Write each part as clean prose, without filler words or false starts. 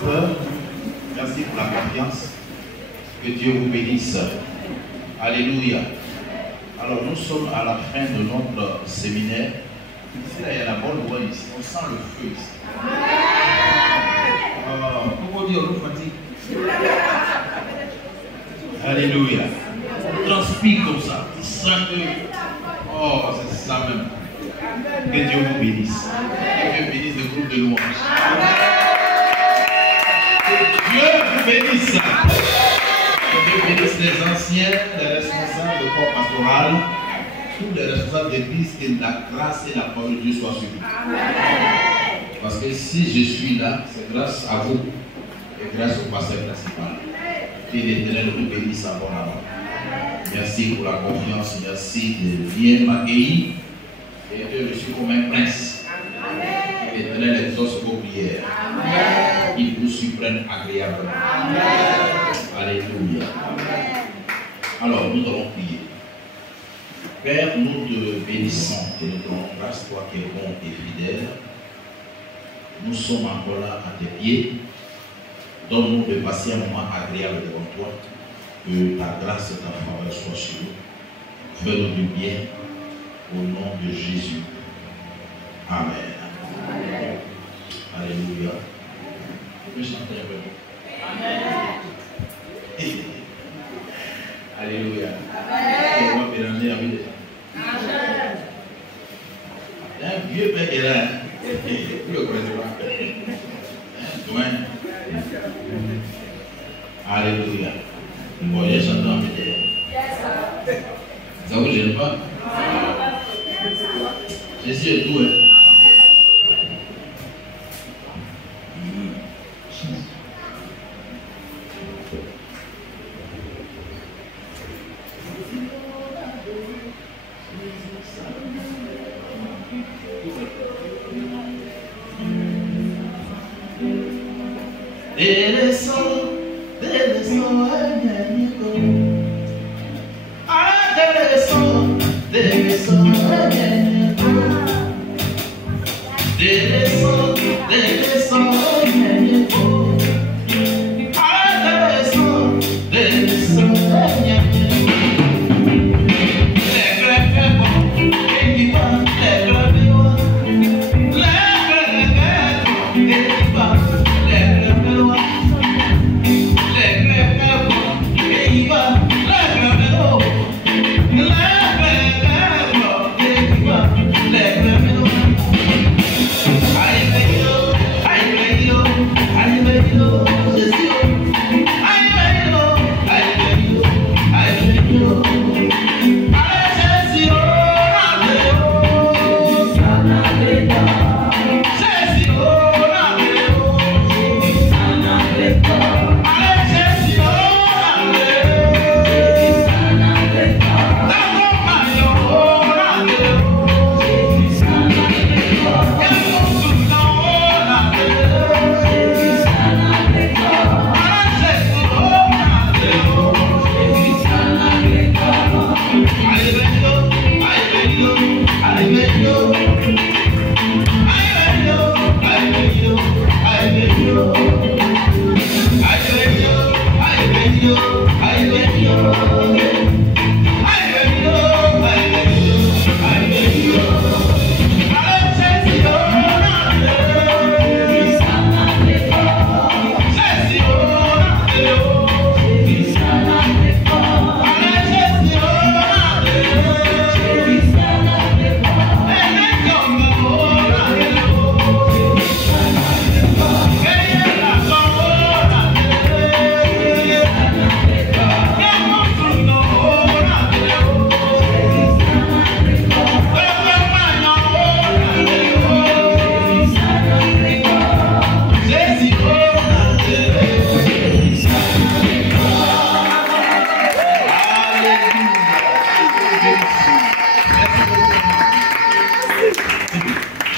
pasteur. Merci pour la confiance. Que Dieu vous bénisse. Alléluia. Alors nous sommes à la fin de notre séminaire. Ici, là, il y a la bonne voix ici. On sent le feu ici. Comment dire, on nous fatigue. Alléluia. On transpire comme ça. On sent que... Oh, c'est ça même. Que Dieu vous bénisse. Que Dieu bénisse le groupe de louanges. Que Dieu vous bénisse. Que Dieu bénisse les anciens, les responsables de corps pastoral, tous les responsables d'église, que la grâce et la parole de Dieu soient suivies. Parce que si je suis là, c'est grâce à vous et grâce au pasteur principal. Que l'Éternel vous bénisse abondamment. Merci pour la confiance, merci de bien m'accueillir et de reçu comme un prince. Que l'Éternel exauce vos prières. Il vous surprenne agréablement. Alléluia. Alors, nous allons prier. Père, nous te bénissons et nous te donnons grâce, toi qui es bon et fidèle. Nous sommes encore là à tes pieds. Donne-nous de passer un moment agréable devant toi. Que ta grâce et ta faveur soient sur nous. Fais-nous du bien au nom de Jésus. Amen. Amen. Alléluia. Vous pouvez chanter un peu. Amen. Alléluia. On va mélanger la vie des gens. Amen. Il y a un vieux père qui est là. Vous le connaissez pas. Demain. Alléluia. Bon, j'ai chanté en métier. Ça vous gêne pas? Jésus est tout, hein?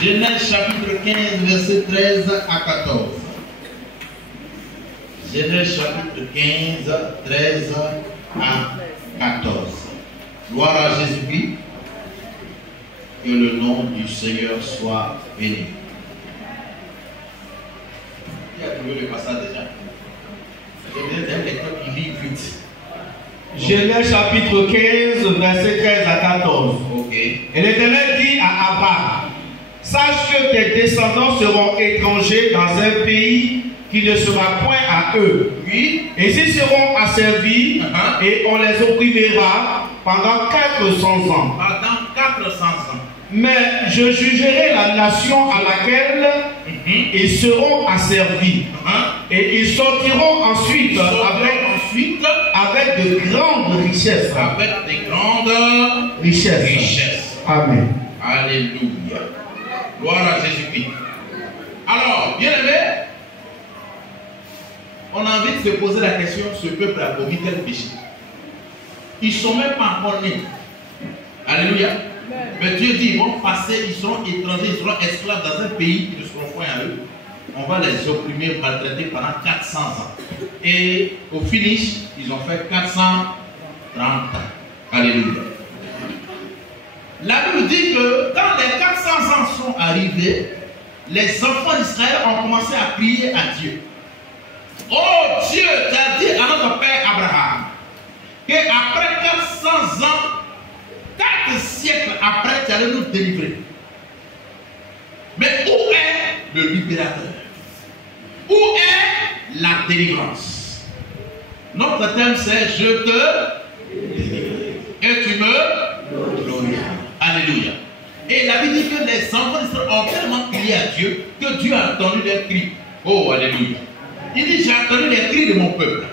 Genèse chapitre 15, verset 13 à 14. Genèse chapitre 15, 13 à 14. Gloire à Jésus-Christ. Que le nom du Seigneur soit béni. Qui a trouvé le passage déjà? C'est un lecteur qui lit vite. Genèse chapitre 15, verset 13 à 14. Ok. Et l'Éternel dit à Abraham, sache que tes descendants seront étrangers dans un pays qui ne sera point à eux. Oui. Et s'ils seront asservis, et on les opprimera pendant 400 ans. Pendant 400 ans. Mais je jugerai la nation à laquelle ils seront asservis. Et ils sortiront ensuite avec de grandes richesses. Avec de grandes richesses. Amen. Alléluia. Gloire à Jésus-Christ. Alors, bien aimé, on a envie de se poser la question, ce peuple a commis quel péché? Ils ne sont même pas encore nés. Alléluia. Mais Dieu dit, ils vont passer, ils seront étrangers, ils seront esclaves dans un pays qui ne seront point à eux. On va les opprimer, maltraiter pendant 400 ans. Et au finish, ils ont fait 430 ans. Alléluia. La Bible dit que quand les 400 ans sont arrivés, les enfants d'Israël ont commencé à prier à Dieu. Oh Dieu, tu as dit à notre père Abraham qu'après 400 ans, 4 siècles après, tu allais nous délivrer. Mais où est le libérateur? Où est la délivrance? Notre thème c'est je te délivre et tu me glorifieras. Alléluia. Et la Bible dit que les enfants d'Israël ont tellement crié à Dieu que Dieu a entendu leurs cris. Oh, alléluia. Il dit, j'ai entendu les cris de mon peuple.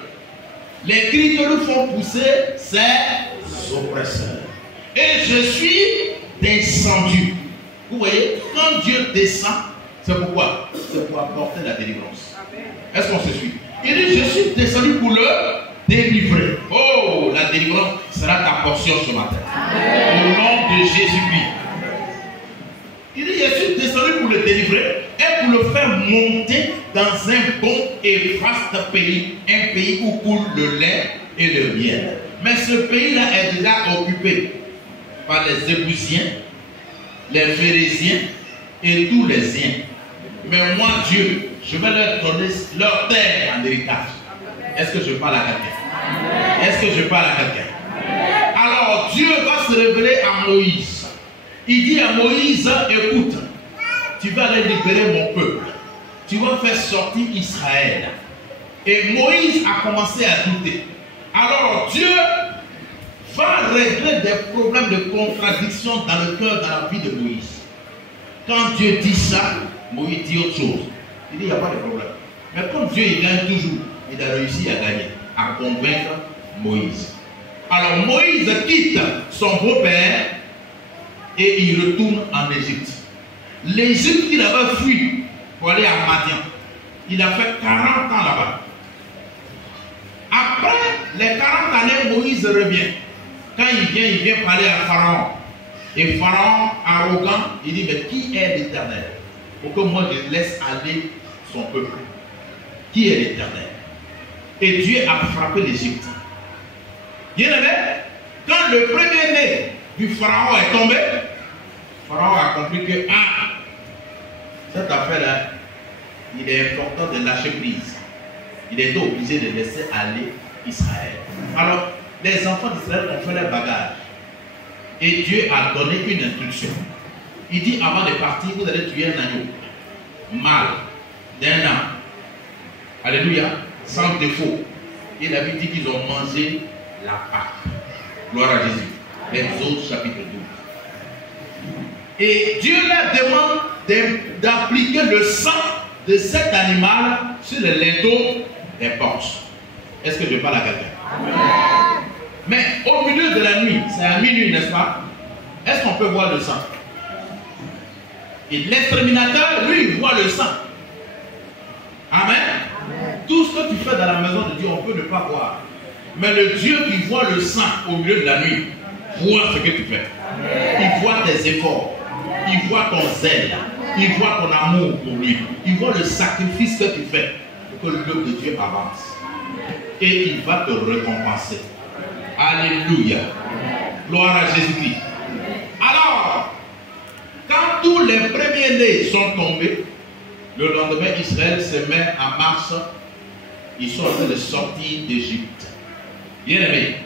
Les cris que nous font pousser, c'est oppresseurs. Et je suis descendu. Vous voyez, quand Dieu descend, c'est pourquoi? C'est pour apporter la délivrance. Est-ce qu'on se suit? Il dit, je suis descendu pour le délivrer. Oh, la délivrance sera ta portion ce matin. Au nom de Jésus-Christ. Il dit, je suis descendu pour le délivrer et pour le faire monter dans un bon et vaste pays. Un pays où coule le lait et le miel. Mais ce pays-là est déjà occupé par les Ébusiens, les Phérésiens et tous les Siens. Mais moi, Dieu, je vais leur donner leur terre en héritage. Est-ce que je parle à quelqu'un? Est-ce que je parle à quelqu'un? Alors, Dieu va se révéler à Moïse. Il dit à Moïse, écoute, tu vas aller libérer mon peuple. Tu vas faire sortir Israël. Et Moïse a commencé à douter. Alors Dieu va régler des problèmes de contradiction dans le cœur, dans la vie de Moïse. Quand Dieu dit ça, Moïse dit autre chose. Il dit, il n'y a pas de problème. Mais comme Dieu, il gagne toujours, il a réussi à gagner, à convaincre Moïse. Alors Moïse quitte son beau-père et il retourne en Égypte. L'Égypte qu'il avait fui pour aller à Madian. Il a fait 40 ans là-bas. Après les 40 années, Moïse revient. Quand il vient parler à Pharaon. Et Pharaon, arrogant, il dit, mais qui est l'Éternel? Pour que moi je laisse aller son peuple. Qui est l'Éternel? Et Dieu a frappé l'Égypte. Bien aimé, quand le premier-né du Pharaon est tombé, Pharaon a compris que cette affaire-là, il est important de lâcher prise. Il était obligé de laisser aller Israël. Alors, les enfants d'Israël ont fait leur bagage. Et Dieu a donné une instruction. Il dit, avant de partir, vous allez tuer un agneau mâle d'1 an. Alléluia, sans défaut. Et la Bible dit qu'ils ont mangé la Pâque. Gloire à Jésus. Exode chapitre 12. Et Dieu leur demande d'appliquer le sang de cet animal sur le linteau des portes. Est-ce que je parle à quelqu'un? Mais au milieu de la nuit, c'est à minuit, n'est-ce pas? Est-ce qu'on peut voir le sang? Et l'exterminateur, lui, il voit le sang. Amen. Tout ce que tu fais dans la maison de Dieu, on peut ne pas voir. Mais le Dieu qui voit le sang au milieu de la nuit, voit ce que tu fais. Il voit tes efforts. Il voit ton zèle. Il voit ton amour pour lui. Il voit le sacrifice que tu fais pour que l'œuvre de Dieu avance. Et il va te récompenser. Alléluia. Gloire à Jésus-Christ. Alors, quand tous les premiers-nés sont tombés, Le lendemain, Israël se met en marche. Ils sont en train de sortir d'Égypte. Bien aimé.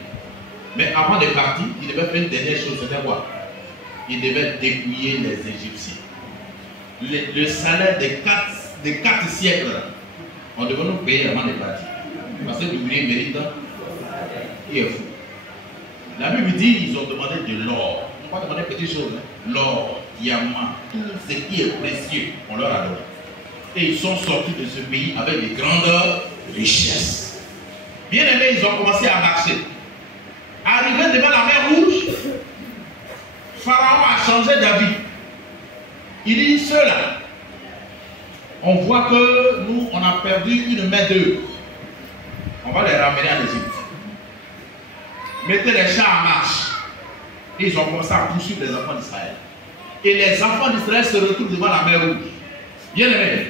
Mais avant de partir, il devait faire une dernière chose. C'était quoi? Il devait dépouiller les Égyptiens. Le salaire de 4 siècles, on devait nous payer avant de partir. Parce que l'ouvrier mérite, il est fou. La Bible dit ils ont demandé de l'or. On va demander petites choses. L'or, diamant, tout ce qui est précieux, on leur a donné. Et ils sont sortis de ce pays avec de grandes richesses. Bien aimés, ils ont commencé à marcher. Arrivé devant la mer Rouge, Pharaon a changé d'avis. Il dit, ceux-là, on voit que nous, on a perdu une main d'eux. On va les ramener en Égypte. Mettez les chars en marche. Et ils ont commencé à poursuivre les enfants d'Israël. Et les enfants d'Israël se retrouvent devant la mer Rouge. Bien aimé,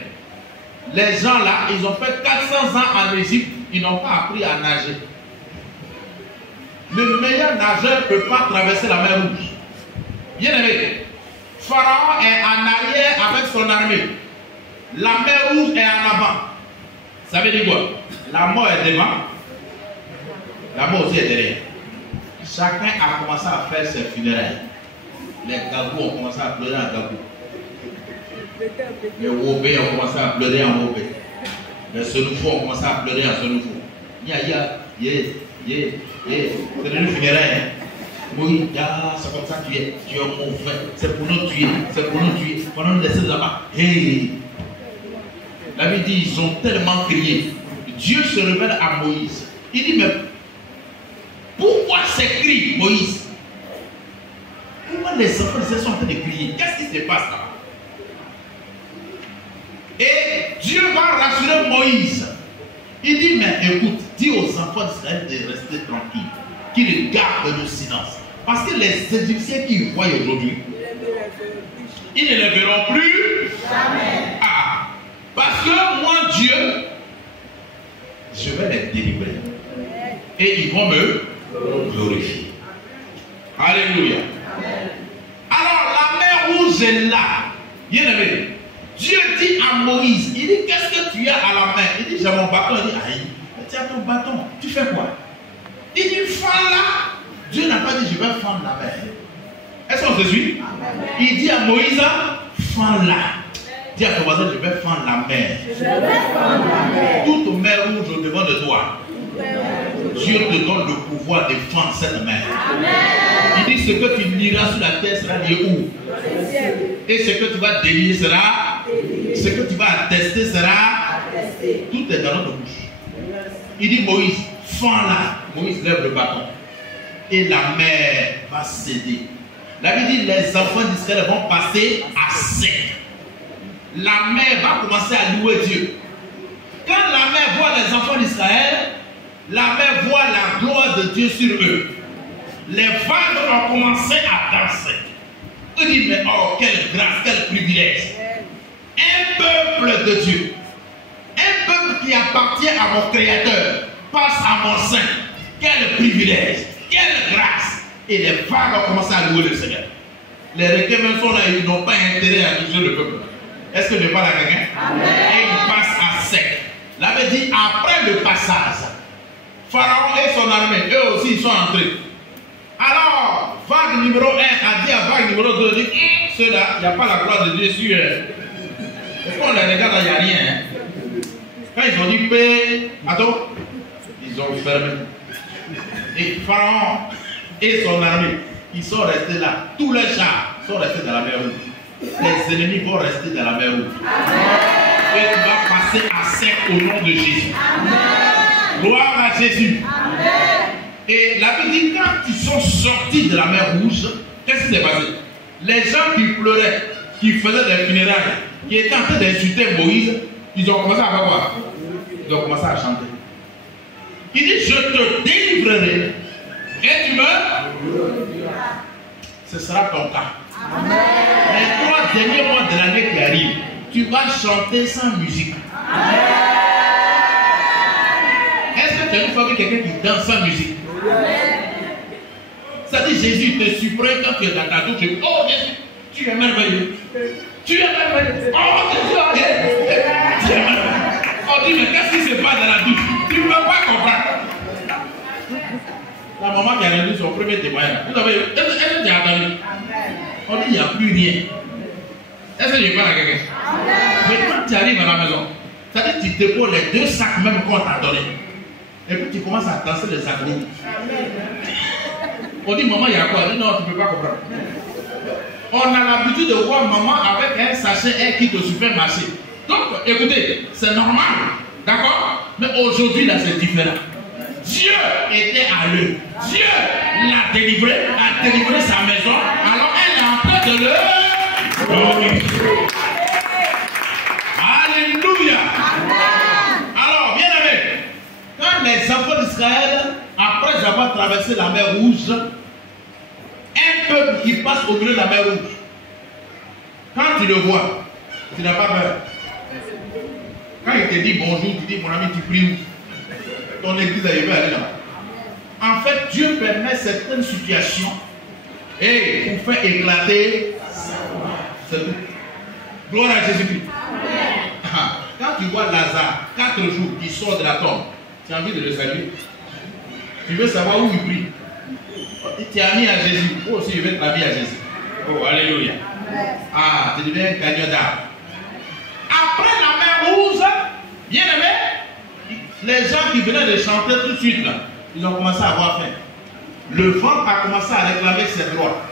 les gens là, ils ont fait 400 ans en Égypte, ils n'ont pas appris à nager. Le meilleur nageur ne peut pas traverser la mer Rouge. Bien aimé, Pharaon est en arrière avec son armée. La mer Rouge est en avant. Ça veut dire quoi? La mort est devant, la mort aussi est derrière. Chacun a commencé à faire ses funérailles. Les Gabous ont commencé à pleurer en Gabou. Les Wobé ont commencé à pleurer en Wobé. Les Senoufo ont commencé à pleurer en Senoufo. C'est devenu funérailles. Oui, c'est comme ça que tu es mauvais. C'est pour nous tuer. C'est pour nous tuer. Pour nous laisser là-bas. Hey. La Bible dit, ils ont tellement crié. Dieu se révèle à Moïse. Il dit, mais pourquoi ces cris, Moïse? Pourquoi les enfants de Dieu sont en train de crier? Qu'est-ce qui se passe là? Et Dieu va rassurer Moïse. Il dit, mais écoute, dis aux enfants d'Israël de rester tranquilles, qu'ils gardent le silence. Parce que les Égyptiens qui voient aujourd'hui, ils ne les verront plus jamais. Ah, parce que moi, Dieu, je vais les délivrer. Et ils vont me glorifier. Alléluia. Amen. Alors la mer Rouge est là. Bien aimé. Dieu dit à Moïse, il dit, qu'est-ce que tu as à la main? Il dit, j'ai mon bâton. Il dit, aïe, tu as ton bâton. Tu fais quoi? Il dit, fends là. Dieu n'a pas dit, je vais fendre la mer. Est-ce qu'on se suit? Il dit à Moïse, fends là. Dis à ton voisin, je vais fendre la mer. Toute mer rouge au-devant de toi. Dieu te donne le pouvoir de fendre cette mer. Il dit, ce que tu liras sur la terre sera lié où? Et ce que tu vas délier sera, ce que tu vas attester sera, tout est dans notre bouche. Il dit, Moïse, fends-la. Moïse lève le bâton. Et la mer va céder. La Bible dit, les enfants d'Israël vont passer à sec. La mer va commencer à louer Dieu. Quand la mer voit les enfants d'Israël, la mer voit la gloire de Dieu sur eux. Les vagues ont commencé à danser. Il dit, mais oh, quelle grâce, quel privilège. Un peuple de Dieu, un peuple qui appartient à mon Créateur, passe à mon sein. Quel privilège, quelle grâce. Et les vagues ont commencé à louer le Seigneur. Les requins même sont là, ils n'ont pas intérêt à toucher le peuple. Est-ce que je parle à quelqu'un? Et ils passent à sec. Là, veut dire, après le passage, Pharaon et son armée, eux aussi, ils sont entrés. Alors, vague numéro 1 a dit à vague numéro 2, dit, ceux-là, il n'y a pas la gloire de Dieu sur eux. Est-ce qu'on les regarde, il n'y a rien. Hein? Quand ils ont dit paix, attends, ils ont fermé. Et Pharaon et son armée, ils sont restés là. Tous les chars sont restés dans la mer Rouge. Les ennemis vont rester dans la mer Rouge. Et tu vas passer à sec au nom de Jésus. Amen. Gloire à Jésus. Amen. Et la Bible dit, quand ils sont sortis de la mer Rouge, qu'est-ce qui s'est passé? Les gens qui pleuraient, qui faisaient des funérailles, qui étaient en train d'insulter Moïse, ils ont commencé à faire quoi? Ils ont commencé à chanter. Il dit, je te délivrerai et tu me... Ce sera ton cas. Amen. Les 3 derniers mois de l'année qui arrivent, tu vas chanter sans musique. Amen. Est-ce que tu as une fois vu quelqu'un qui danse sans musique? Amen. Ça dit Jésus te surprend quand tu es dans ta douche. Oh Jésus, tu es merveilleux. Tu es merveilleux. Oh, on dit, mais qu'est-ce qui se passe dans la douche? Tu ne peux pas comprendre. La maman qui a rendu son premier témoignage. Vous avez, est-ce que tu as entendu? On dit, il n'y a plus rien. Est-ce que je parle à quelqu'un? Mais quand tu arrives à la maison, c'est-à-dire que tu déposes les 2 sacs même qu'on t'a donné. Et puis tu commences à danser les agneaux. On dit, maman, il y a quoi? On dit, non, tu ne peux pas comprendre. On a l'habitude de voir maman avec un sachet, un kit au supermarché. Donc, écoutez, c'est normal. D'accord? Mais aujourd'hui, là, c'est différent. Dieu était à l'œuvre. Dieu l'a délivré, a délivré sa maison. Alors, elle est en train de le glorifier. Alléluia. Alors, bien aimé, quand les enfants d'Israël, après avoir traversé la mer Rouge, un peuple qui passe au milieu de la mer Rouge, quand tu le vois, tu n'as pas peur. Quand il te dit bonjour, tu dis mon ami, tu pries où? Ton église est aller là. En fait, Dieu permet certaines situations et pour faire éclater sa gloire. Gloire à Jésus-Christ. Quand tu vois Lazare, 4 jours, qui sort de la tombe, tu as envie de le saluer. Tu veux savoir où il prie. Tu es ami à Jésus. Moi aussi, je vais être ami à Jésus. Oh, alléluia. Ah, tu deviens un gagnant d'âme. Après la mer Rouge, bien aimé, les gens qui venaient de chanter tout de suite, là, ils ont commencé à avoir faim. Le vent a commencé à réclamer ses droits.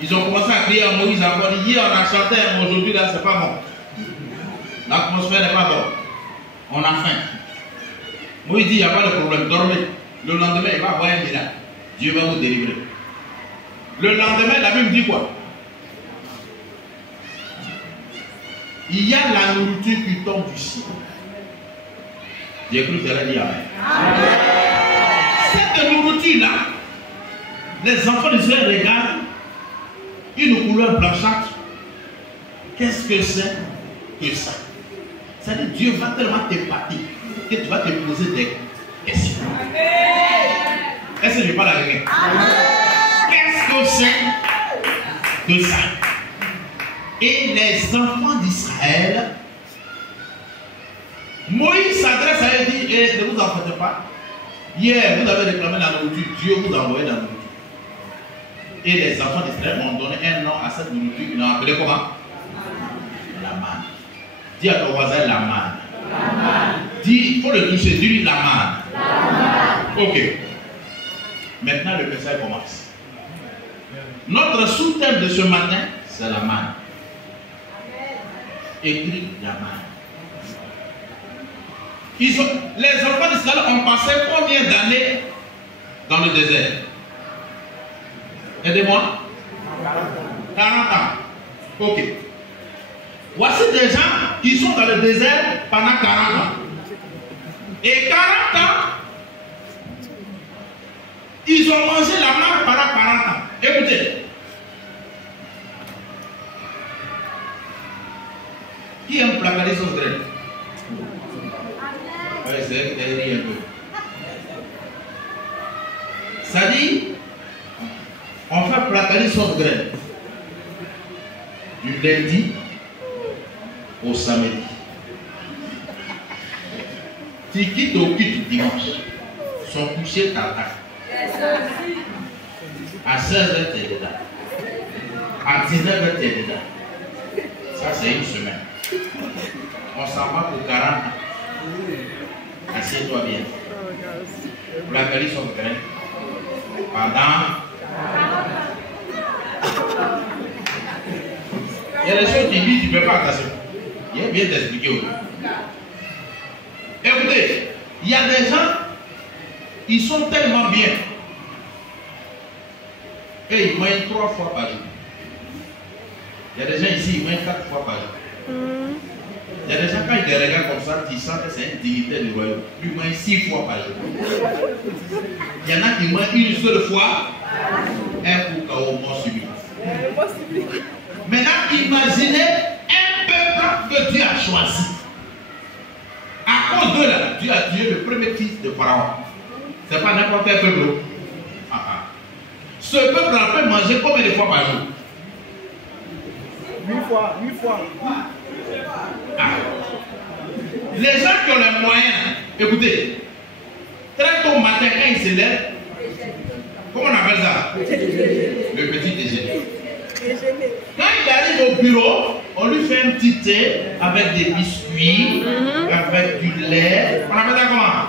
Ils ont commencé à crier à Moïse encore. Hier on a chanté, mais aujourd'hui là c'est pas bon. L'atmosphère n'est pas bonne. On a faim. Moïse dit, il n'y a pas de problème, dormez. Le lendemain, il va avoir un miracle. Dieu va vous délivrer. Le lendemain, la Bible dit quoi? Il y a la nourriture qui tombe du ciel. J'ai cru que ça allait dire amen. Cette nourriture-là, les enfants d'Israël regardent une couleur blanchâtre. Qu'est-ce que c'est que ça? C'est-à-dire Dieu va tellement t'épater que tu vas te poser des questions. Est-ce que je parle à quelqu'un? Qu'est-ce que c'est que ça? Et les enfants d'Israël, Moïse s'adresse à eux et dit, ne vous en faites pas. Hier, vous avez réclamé la nourriture, Dieu vous a envoyé la nourriture. Et les enfants d'Israël ont donné un nom à cette nourriture. Ils l'ont appelé comment? La manne. Dis à ton voisin la manne. Dis, il faut le toucher, dis la manne. Ok. Maintenant, le message commence. Notre sous-thème de ce matin, c'est la manne. Écrit la manne. Les enfants d'Israël ont passé combien d'années dans le désert? Aidez-moi. 40 ans. Ok. Voici des gens qui sont dans le désert pendant 40 ans. Et 40 ans, ils ont mangé la manne pendant 40 ans. Écoutez. Qui aime placarder son graine? Oui, c'est un peu. Ça dit, on fait placarder son graine du lundi au samedi. Tu quittes au culte dimanche. Son coucher t'attaque. À 16h, tu es dedans. À 19h, tu es dedans. Ça, c'est une semaine. On s'en va pour 40 ans. Assieds-toi bien. Placarder son graine pendant. Il y a des choses qui disent, tu ne peux pas casser. Il est bien t'expliquer aujourd'hui. Écoutez, il y a des gens, ils sont tellement bien. Et ils mangent 3 fois par jour. Il y a des gens ici, ils mangent 4 fois par jour. Il y a des gens, quand ils te regardent comme ça, ils sentent que c'est un dignitaire du royaume. Ils mangent 6 fois par jour. Il y en a qui mangent une seule fois, un pour KO mort subi. Maintenant, imaginez un peuple que Dieu a choisi. À cause de là, Dieu a tué le premier fils de Pharaon. Ce n'est pas n'importe quel peuple. Ce peuple en peut manger combien de fois par jour? 8 fois. Ah. Les gens qui ont les moyens, écoutez, très tôt matin, quand ils se lèvent, comment on appelle ça? Le petit déjeuner. Quand il arrive au bureau, on lui fait un petit thé avec des biscuits, avec du lait. On appelle ça comment?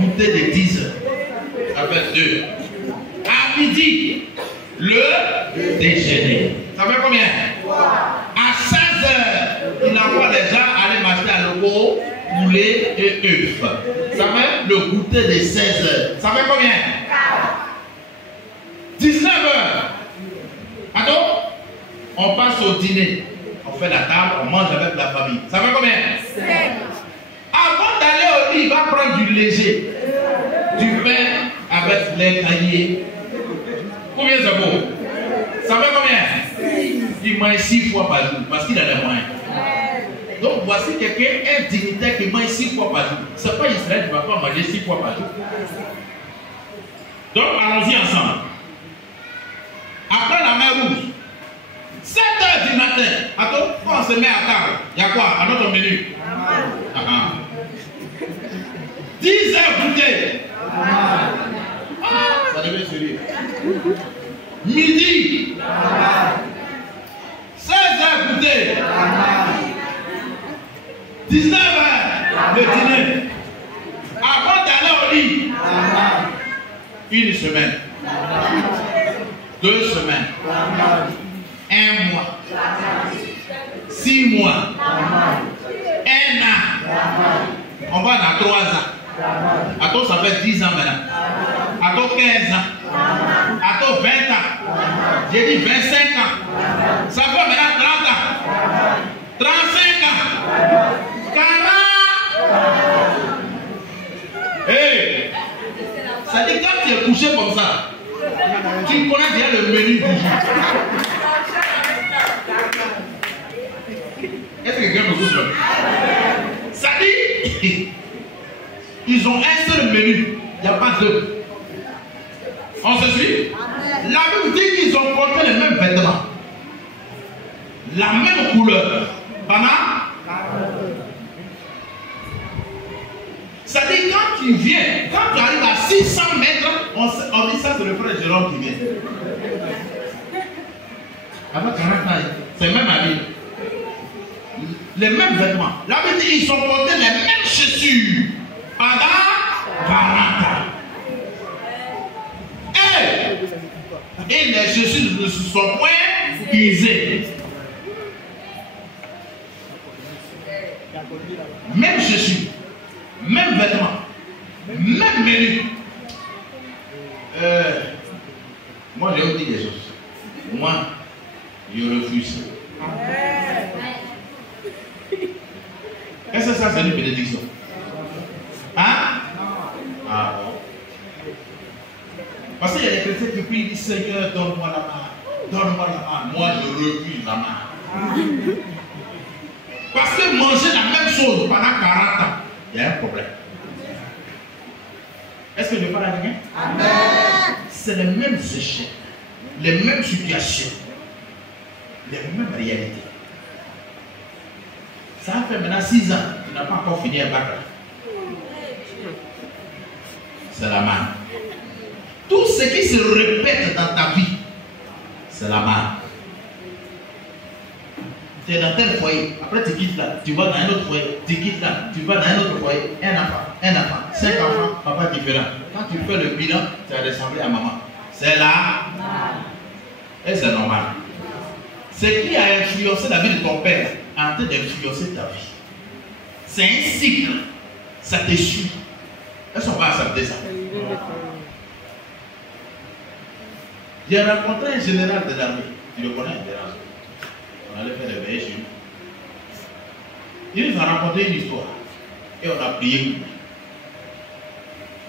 Goûter de 10 heures. Avec 2. À midi, le déjeuner. Ça fait combien? À 16 heures, il envoie les gens aller m'acheter à l'eau, poulet et œufs. Ça fait le goûter de 16 heures. Ça fait combien? 19 heures. Attends, on passe au dîner. On fait la table, on mange avec la famille. Ça fait combien? 5. Avant d'aller au lit, il va prendre du léger. Du pain avec les cahiers. Combien ça vaut? Ça fait combien? Il mange 6 fois par jour parce qu'il a les moyens. Donc voici quelqu'un, un dignitaire qui mange 6 fois par jour. Ce n'est pas Israël qui ne va pas manger 6 fois par jour. Donc allons-y ensemble. Après la mer rouge, 7 heures du matin, attends, quand on se met à table, il y a quoi à notre menu? 10 heures goûter. Ça devait se lire. Midi. 16 heures goûter. 19 heures le dîner. Avant d'aller au lit. Une semaine. 2 semaines. 1 mois. 6 mois. 1 an. On va dans 3 ans. Attends, ça fait 10 ans maintenant. Attends, 15 ans. Attends, 20 ans. J'ai dit 25 ans. Ça fait maintenant 30 ans. 35 ans. 40. Hey! Ça dit quand tu es couché comme ça, tu connais déjà le menu du jour. Est-ce que quelqu'un me coupe? Ça dit, ils ont un seul menu, il n'y a pas deux. On se suit? La Bible dit qu'ils ont porté les mêmes vêtements, la même couleur. Pendant? Ça dit quand tu viens, quand tu arrives à 600 mètres, on dit ça c'est le frère Jérôme qui vient. Avant 40 ans, c'est même habillé. Les mêmes vêtements. La Bible dit ils ont porté les mêmes chaussures pendant 40 ans. Et les chaussures ne se sont point usées. Même chaussures, même vêtements, même menu. Moi, je vais vous dire des choses. Moi, je refuse. Est-ce que ça, c'est une bénédiction? Hein? Ah bon? Parce qu'il y a des chrétiens qui prient, disent Seigneur, donne-moi la main. Donne-moi la main. Moi, je refuse la main. Parce que manger la même chose pendant 40 ans, il y a un problème. Est-ce que je parle à quelqu'un? Amen. C'est les mêmes échecs, les mêmes situations, les mêmes réalités. Ça fait maintenant 6 ans, tu n'as pas encore fini un bac. C'est la main. Tout ce qui se répète dans ta vie, c'est la main. Tu es dans tel foyer, après tu quittes là, tu vas dans un autre foyer, tu quittes là, tu vas dans un autre foyer, un enfant, 5 enfants, papa différent. Quand tu fais le bilan, tu as ressemblé à maman. C'est là, et c'est normal. Ce qui a influencé la vie de ton père, en train d'influencer ta vie. C'est un cycle, ça te suit. Est-ce qu'on va accepter ça? J'ai rencontré un général de l'armée, tu le connais, général. On allait faire des veillées chez lui. Il nous a raconté une histoire. Et on a prié pour lui.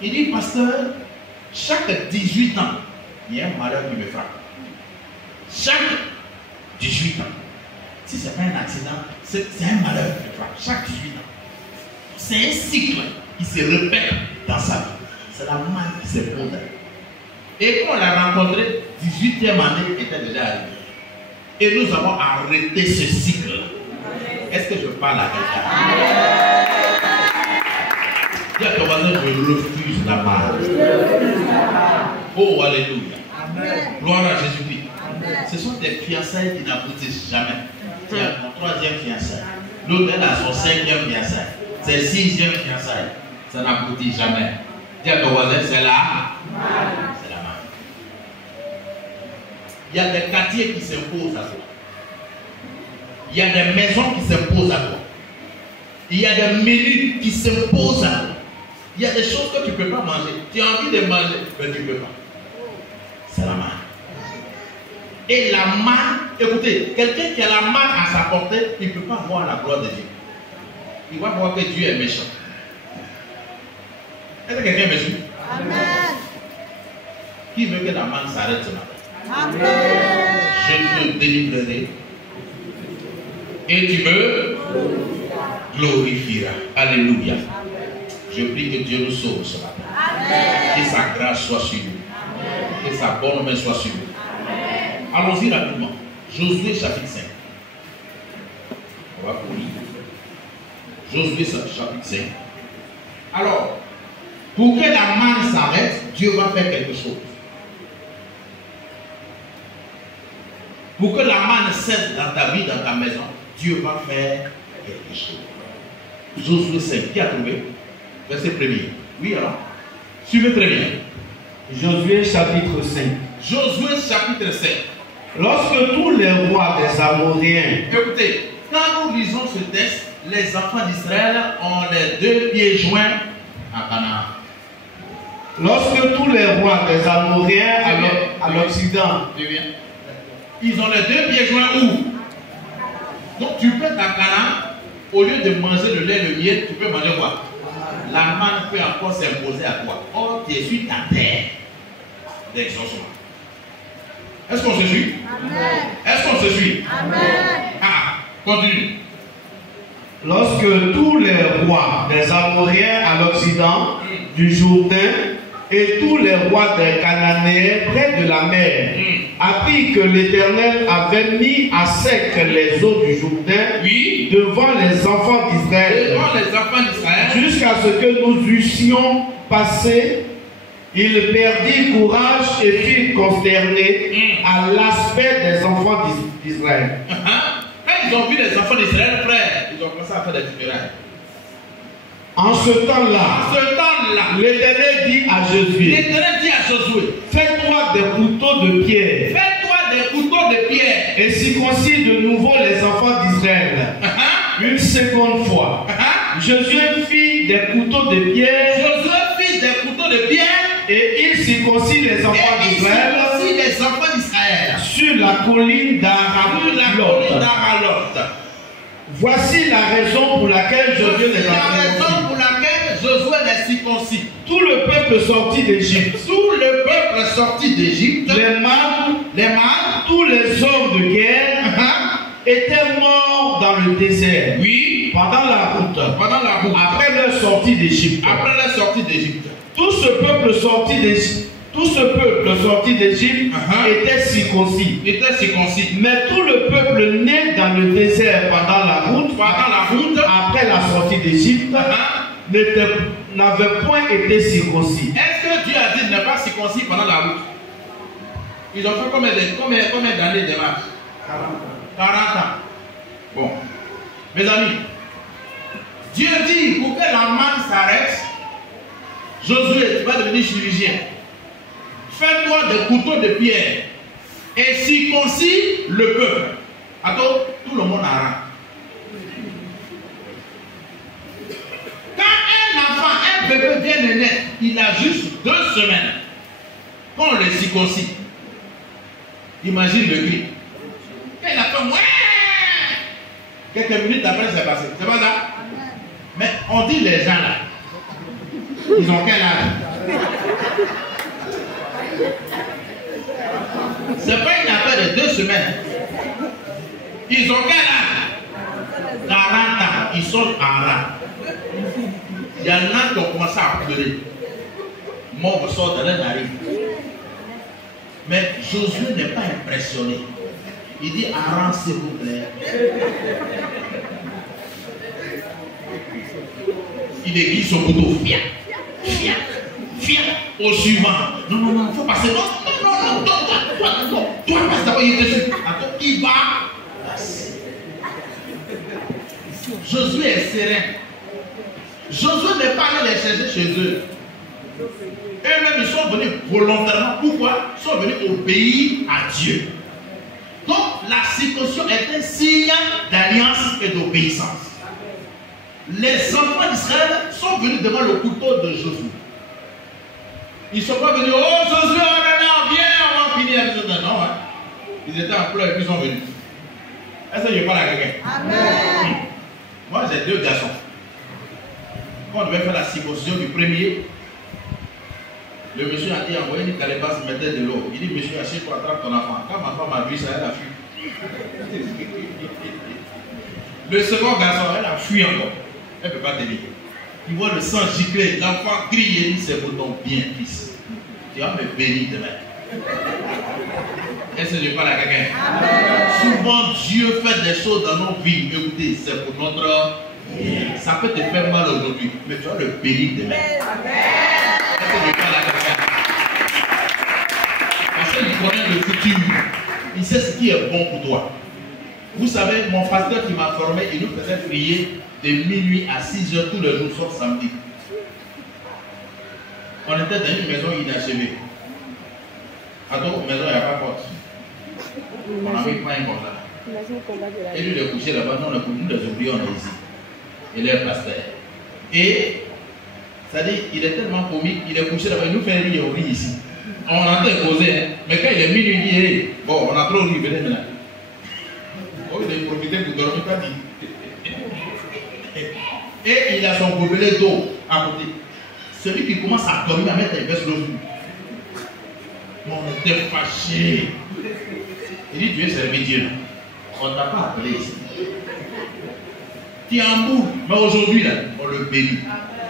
Il dit, pasteur, chaque 18 ans, il y a un malheur qui me frappe. Chaque 18 ans. Si ce n'est pas un accident, c'est un malheur qui me frappe. Chaque 18 ans. C'est un cycle qui se répète dans sa vie. C'est la main qui se pose. Et quand on l'a rencontré, 18e année était déjà arrivée. Et nous avons arrêté ce cycle. Est-ce que je parle à quelqu'un? Dis à ton voisin, je refuse la mort. Oh, alléluia. Gloire à Jésus-Christ. Ce sont des fiançailles qui n'aboutissent jamais. Tiens, mon troisième fiançailles. L'autre, elle a son cinquième fiançailles. C'est sixième fiançailles. Ça n'aboutit jamais. Dis à ton voisin, c'est là. C'est la main. Il y a des quartiers qui s'imposent à toi. Il y a des maisons qui s'imposent à toi. Il y a des menus qui s'imposent à toi. Il y a des choses que tu ne peux pas manger. Tu as envie de manger, mais tu ne peux pas. C'est la main. Et la main, écoutez, quelqu'un qui a la main à sa portée, il ne peut pas voir la gloire de Dieu. Il va voir que Dieu est méchant. Est-ce que quelqu'un me suit? Amen. Qui veut que la main s'arrête ce matin? Amen. Je te délivrerai. Et tu me glorifieras. Alléluia. Je prie que Dieu nous sauve ce matin. Amen. Que sa grâce soit sur nous. Amen. Que sa bonne main soit sur nous. Amen. Allons-y rapidement. Josué chapitre 5. On va lire. Josué chapitre 5. Alors, pour que la manne s'arrête, Dieu va faire quelque chose. Pour que la manne cesse dans ta vie, dans ta maison, Dieu va faire quelque chose. Josué 5, qui a trouvé? Verset 1er. Oui, alors? Suivez très bien. Josué chapitre 5. Josué chapitre 5. Lorsque tous les rois des Amoréens... Écoutez, quand nous lisons ce texte, les enfants d'Israël ont les deux pieds joints à Canaan. Lorsque tous les rois des Amoréens à l'Occident... Ils ont les deux pieds joints où? Donc tu peux à Canaan, au lieu de manger le lait et le miel, tu peux manger quoi? La manne peut encore s'imposer à toi. Or, tu es sur ta terre d'exaucement. Est-ce qu'on se suit? Amen. Est-ce qu'on se suit? Amen. Ah, continue. Lorsque tous les rois des Amoréens à l'Occident du Jourdain et tous les rois des Cananéens près de la mer apprirent que l'Éternel avait mis à sec les eaux du Jourdain devant les enfants d'Israël, jusqu'à ce que nous eussions passé, ils perdirent courage et furent consternés à l'aspect des enfants d'Israël. Quand ils ont vu les enfants d'Israël, frère, ils ont commencé à faire des différences. En ce temps-là, l'Éternel dit à Josué, fais-toi des couteaux de pierre. Et circoncis de nouveau les enfants d'Israël. Une seconde fois. Josué fit des couteaux de pierre. Et il circoncis les enfants d'Israël sur la colline d'Aralot. Voici la raison pour laquelle Josué les circoncis. Tout le peuple sorti d'Égypte. Les mâles, tous les hommes de guerre étaient morts dans le désert. Pendant la route. Après leur sortie d'Égypte. Tout ce peuple sorti d'Égypte était circoncis. Mais tout le peuple né dans le désert pendant la route, après la sortie d'Égypte, n'avait point été circoncis. Est-ce que Dieu a dit de ne pas circoncis pendant la route? Ils ont fait combien d'années de marche? 40 ans. Bon. Mes amis, Dieu dit pour que la manne s'arrête, Josué, tu vas devenir chirurgien. Fais-toi des couteaux de pierre et circoncis le peuple. Attends, tout le monde arrête. Quand un enfant, un bébé vient de naître, il a juste 2 semaines. Quand on le circoncis, imagine le cri. Quand il a fait ouais, quelques minutes après c'est passé. C'est pas ça? Mais on dit les gens là, ils ont quel âge? C'est pas une affaire de 2 semaines. Ils ont quel âge? 40 ans. Ils sont en rang. Il y en a qui ont commencé à pleurer. Mon sort de leur narine. Mais Josué n'est pas impressionné. Il dit Aran, s'il vous plaît. Il aiguise son couteau. Viens. Au suivant. Non, il faut passer. Non, toi, passe d'abord, il est dessus. Attends, il va. Josué est serein. Josué n'est pas allé les chercher chez eux. Eux-mêmes, ils sont venus volontairement. Pourquoi? Ils sont venus obéir à Dieu. Donc, la circoncision est un signe d'alliance et d'obéissance. Les enfants d'Israël sont venus devant le couteau de Josué. Ils ne sont pas venus, oh Josué, viens, on va finir. Non, hein. Ils étaient en pleurs et puis ils sont venus. Est-ce que je parle à quelqu'un? Amen. Moi, j'ai 2 garçons. Quand on devait faire la circoncision du premier, le monsieur a dit envoyer une calebasse, mettait de l'eau. Il dit, monsieur, assieds-toi, attrape ton enfant. Quand ma femme a vu ça, elle a fui. Le second garçon, elle a fui encore. Elle ne peut pas tenir. Il voit le sang gicler, l'enfant crie et dit, c'est pour ton bien, fils. Tu vas me bénir demain. Est-ce que je parle à quelqu'un? Souvent, Dieu fait des choses dans nos vies. Écoutez, c'est pour notre bien. Ça peut te faire mal aujourd'hui, mais tu vas le bénir demain. Est-ce que je parle à quelqu'un? Parce qu'il connaît le futur. Il sait ce qui est bon pour toi. Vous savez, mon pasteur qui m'a formé, il nous faisait prier de minuit à 6 heures tous les jours, sauf samedi. On était dans une maison inachevée. À d'autres maisons, il n'y a pas de porte. On a mis pas un comme ça. Et lui, il est couché là-bas. Non, nous les oublions, on est ici. Il est pasteur. Et, c'est-à-dire, il est tellement comique, il est couché là-bas. Il nous fait rire, on rit ici. On entend causer, hein. Mais quand il est minuit, il dit, hey, bon, on a trop ri, venez maintenant. Oh, il a profité pour dormir, pas dit. Et il a son gobelet d'eau à côté. Celui qui commence à dormir, à mettre les vestes l'eau. On était fâché. Il dit, tu es servi Dieu. On ne t'a pas appelé ici. Tu es en bout. Mais aujourd'hui, là, on le bénit.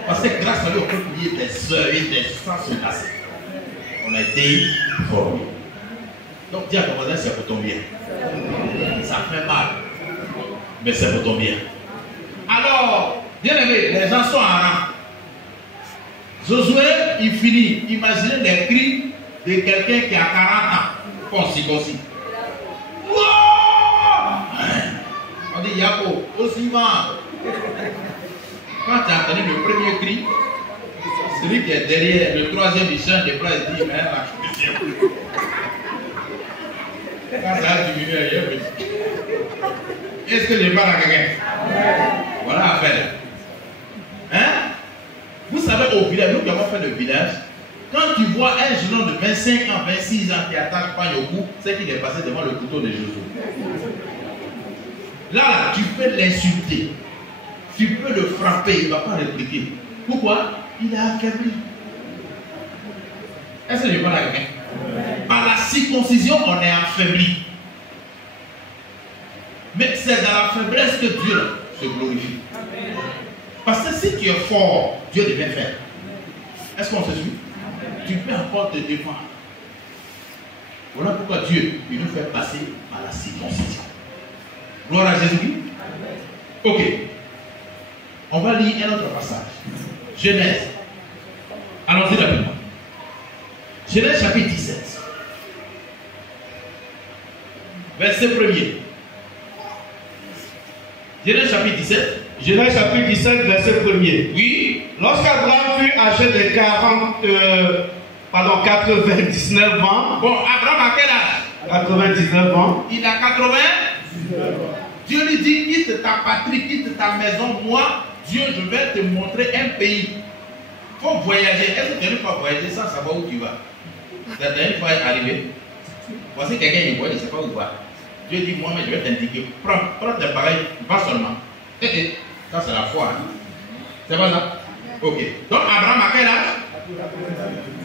Parce que grâce à lui, on peut prier des soeurs et des sangs se passer. On a été formés. Donc, dis à ton voisin, c'est pour ton bien. Ça fait mal. Mais c'est pour ton bien. Alors, bien aimé, les gens sont en rang. Josué, il finit. Imaginez les cris de quelqu'un qui a 40 ans. Concis. On dit Yako, aussi mal. Quand tu as entendu le premier cri, celui qui est derrière, le troisième, il change de place, il dit, mais la deuxième. Quand ça a diminué, est-ce que je parle à quelqu'un? Voilà à faire. Hein? Vous savez, au village, nous qui avons fait le village, quand tu vois un jeune homme de 25 ans, 26 ans qui attaque pas au cou, c'est qu'il est passé devant le couteau de Josué. Là, tu peux l'insulter. Tu peux le frapper, il ne va pas répliquer. Pourquoi? Il est affaibli. Est-ce que je parle à quelqu'un? Par la circoncision, on est affaibli. Mais c'est dans la faiblesse que Dieu se glorifie. Parce que si tu es fort, Dieu devait faire. Est-ce qu'on se suit? Tu peux encore te défendre. Voilà pourquoi Dieu il nous fait passer par la circoncision. Gloire à Jésus-Christ. Ok. On va lire un autre passage. Genèse. Allons-y rapidement. Genèse chapitre 17. Verset 1er. Genèse chapitre 17. Genèse chapitre 17, verset 1er. Oui. Lorsqu'Abraham fut âgé de 99 ans. Bon, Abraham a quel âge? 99 ans. Il a 99 ans. Dieu lui dit, quitte ta patrie, quitte ta maison. Moi, Dieu, je vais te montrer un pays. Il faut voyager. Est-ce que tu ne peux pas voyager sans savoir où tu vas? La dernière fois arrivé. Voici quelqu'un qui voit, il ne sait pas où il va. Dieu dit, moi, mais je vais t'indiquer. Prends tes pareils, pas seulement. Ça, c'est la foi. Hein? C'est pas ça? Ok. Donc, Abraham a quel âge?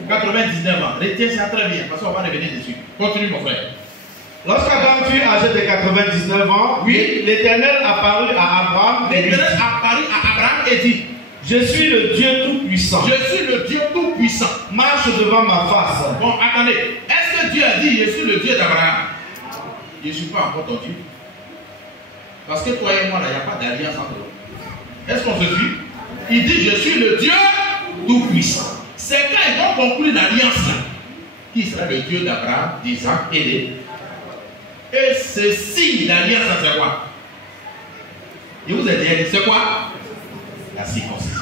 99 ans. Retiens ça très bien, parce qu'on va revenir dessus. Continue, mon frère. Lorsqu'Abraham fut âgé de 99 ans, oui, l'Éternel apparut à Abraham. L'Éternel apparut à Abraham et dit, je suis le Dieu Tout-Puissant. Je suis le Dieu Tout-Puissant. Marche devant ma face. Bon, attendez. Est-ce que Dieu a dit, je suis le Dieu d'Abraham? je ne suis pas encore ton Dieu. Parce que toi et moi, il n'y a pas d'alliance entre nous. Est-ce qu'on se suit? Il dit, je suis le Dieu tout-puissant. C'est quand ils vont conclure l'alliance, qui sera le Dieu d'Abraham, d'Isaac et de... Et ce signe d'alliance, c'est quoi? Je vous ai dit, c'est quoi? La circoncision.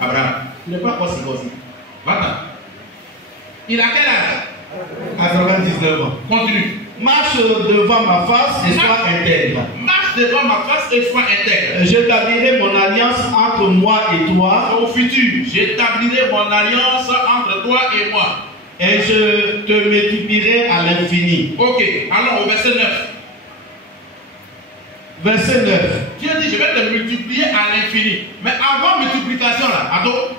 Abraham, tu n'es pas encore circoncis. Va-t'en. Il a quel âge? 99 ans. Continue. Marche devant ma face et sois intègre. Marche devant ma face et sois intègre. J'établirai mon alliance entre moi et toi. Au futur, j'établirai mon alliance entre toi et moi. Et je te multiplierai à l'infini. Ok, allons au verset 9. Verset 9. Dieu dit, je vais te multiplier à l'infini. Mais avant multiplication là, attends,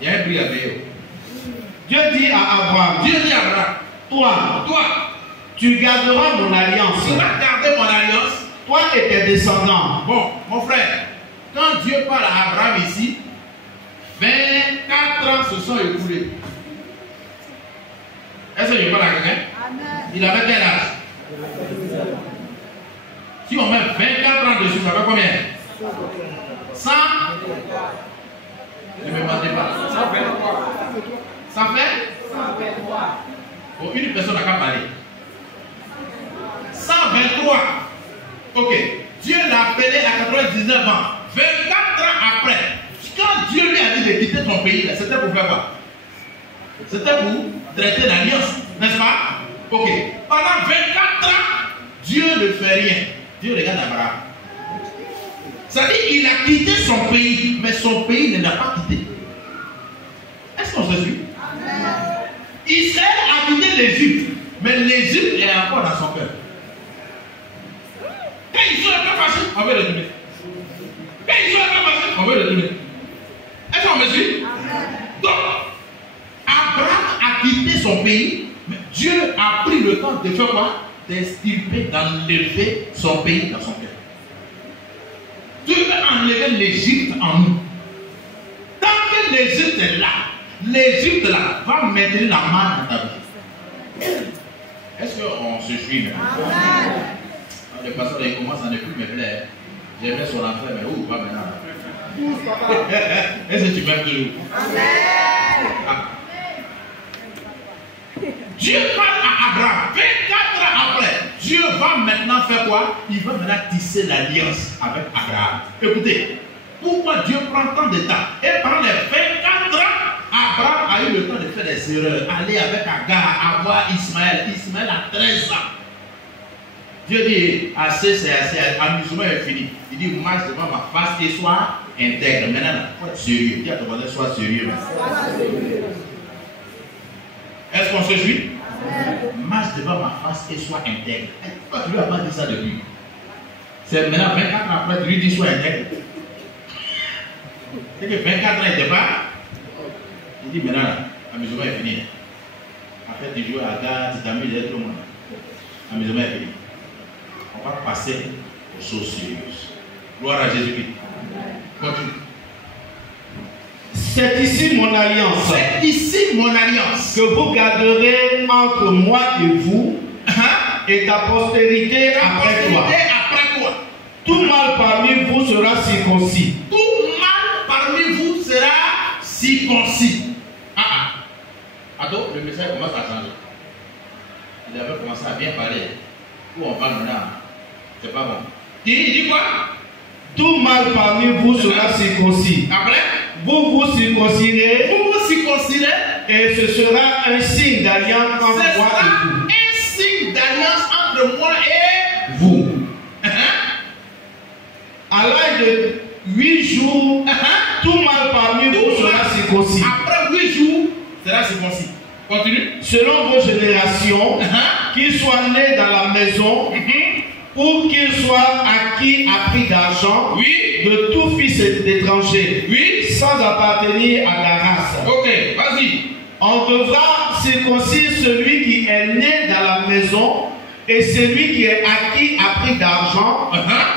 il y a un bruit à payer. Dieu dit à Abraham, Dieu dit à Abraham, toi, tu garderas mon alliance. tu vas garder mon alliance. Toi et tes descendants. Bon, mon frère, quand Dieu parle à Abraham ici, 24 ans se sont écoulés. Est-ce que je parle à quelqu'un? Il avait quel âge? Si on met 24 ans dessus, ça fait combien? 100? Ne me mentez pas. 123. Ça fait? 123. Bon, une personne n'a qu'à parler. 123. Ok. Dieu l'a appelé à 99 ans. 24 ans après. Quand Dieu lui a dit de quitter son pays, c'était pour faire quoi? C'était pour traiter l'alliance, n'est-ce pas? Ok. Pendant 24 ans, Dieu ne fait rien. Dieu regarde Abraham. C'est-à-dire qu'il a quitté son pays, mais son pays ne l'a pas quitté. Est-ce qu'on se suit? Israël a quitté l'Égypte, mais l'Égypte est encore dans son cœur. Quand ils sont un peu fâchés, on veut le donner. Quand ils sont un peu fâchés, on veut le donner. Est-ce qu'on me suit? Donc, Abraham a quitté son pays, mais Dieu a pris le temps de faire quoi? D'extirper, d'enlever son pays dans son cœur. Dieu veut enlever l'Égypte en nous. Tant que l'Égypte est là, l'Égypte là va maintenir la main dans ta vie. Est-ce qu'on se suit maintenant? Le pasteur il commence à ne plus me plaire. J'aimais son affaire, mais où va maintenant? Est-ce que tu m'aimes toujours? Ah. Dieu parle à Abraham 24 ans après. Dieu va maintenant faire quoi? Il va maintenant tisser l'alliance avec Abraham. Écoutez, pourquoi Dieu prend tant de temps? Et pendant les 24 ans, Abraham a eu le temps de faire des erreurs. Aller avec Agar, avoir Ismaël. Ismaël a 13 ans. Dieu dit, assez, c'est assez, amusement est fini. Il dit, marche devant ma face et sois intègre. Maintenant, il faut être sérieux. Dis à ton voisin, sois sérieux. Est-ce qu'on se suit? Marche devant ma face et sois intègre. Pourquoi tu lui as pas dit ça depuis? C'est maintenant 24 ans après, tu lui dis sois intègre. C'est que 24 ans, il n'était pas. Il dit maintenant, l'amusement est fini. Après, tu joues à la gare, tu t'amuses avec tout le monde. L'amusement est fini. On va passer aux choses sérieuses. Gloire à Jésus-Christ. Continue. C'est ici mon alliance. C'est ici mon alliance. Que vous garderez entre moi et vous et ta postérité après toi. Tout mâle parmi vous sera circoncis. Tout mâle parmi vous sera circoncis. Attends, le message commence à changer. Il avait commencé à bien parler. Où on parle maintenant? C'est pas bon. Il dit quoi? Tout mâle parmi vous sera circoncis. Après? Vous vous circoncirez. Vous vous circoncirez. Et ce sera un signe d'alliance entre moi et vous. Un signe d'alliance entre moi et vous. À l'âge de 8 jours, tout mâle parmi vous sera circoncis. Après 8 jours, sera circoncis. Continue. Selon vos générations, qu'il soit né dans la maison, ou qu'il soit acquis à prix d'argent, de tout fils d'étranger, sans appartenir à ta race. Ok, vas-y. On devra circoncire celui qui est né dans la maison et celui qui est acquis à prix d'argent,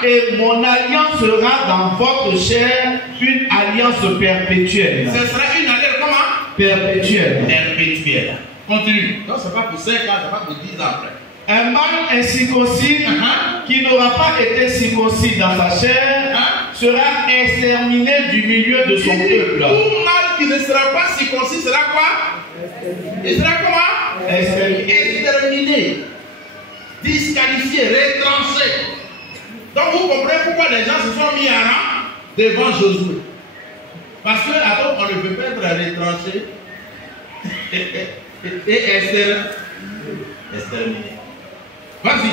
et mon alliance sera dans votre chair une alliance perpétuelle. Ce sera une alliance comment? Perpétuelle. Perpétuelle. Continue. Donc, ce n'est pas pour 5 ans, ce n'est pas pour 10 ans après. Un mâle incirconcis qui n'aura pas été circoncis dans sa chair sera exterminé du milieu de son peuple. Tout mâle qui ne sera pas circoncis sera quoi? Il sera comment? Exterminé, disqualifié, retranché. Donc vous comprenez pourquoi les gens se sont mis en rang devant Josué. Parce que attends, on ne peut pas être retranché et exterminé. Vas-y.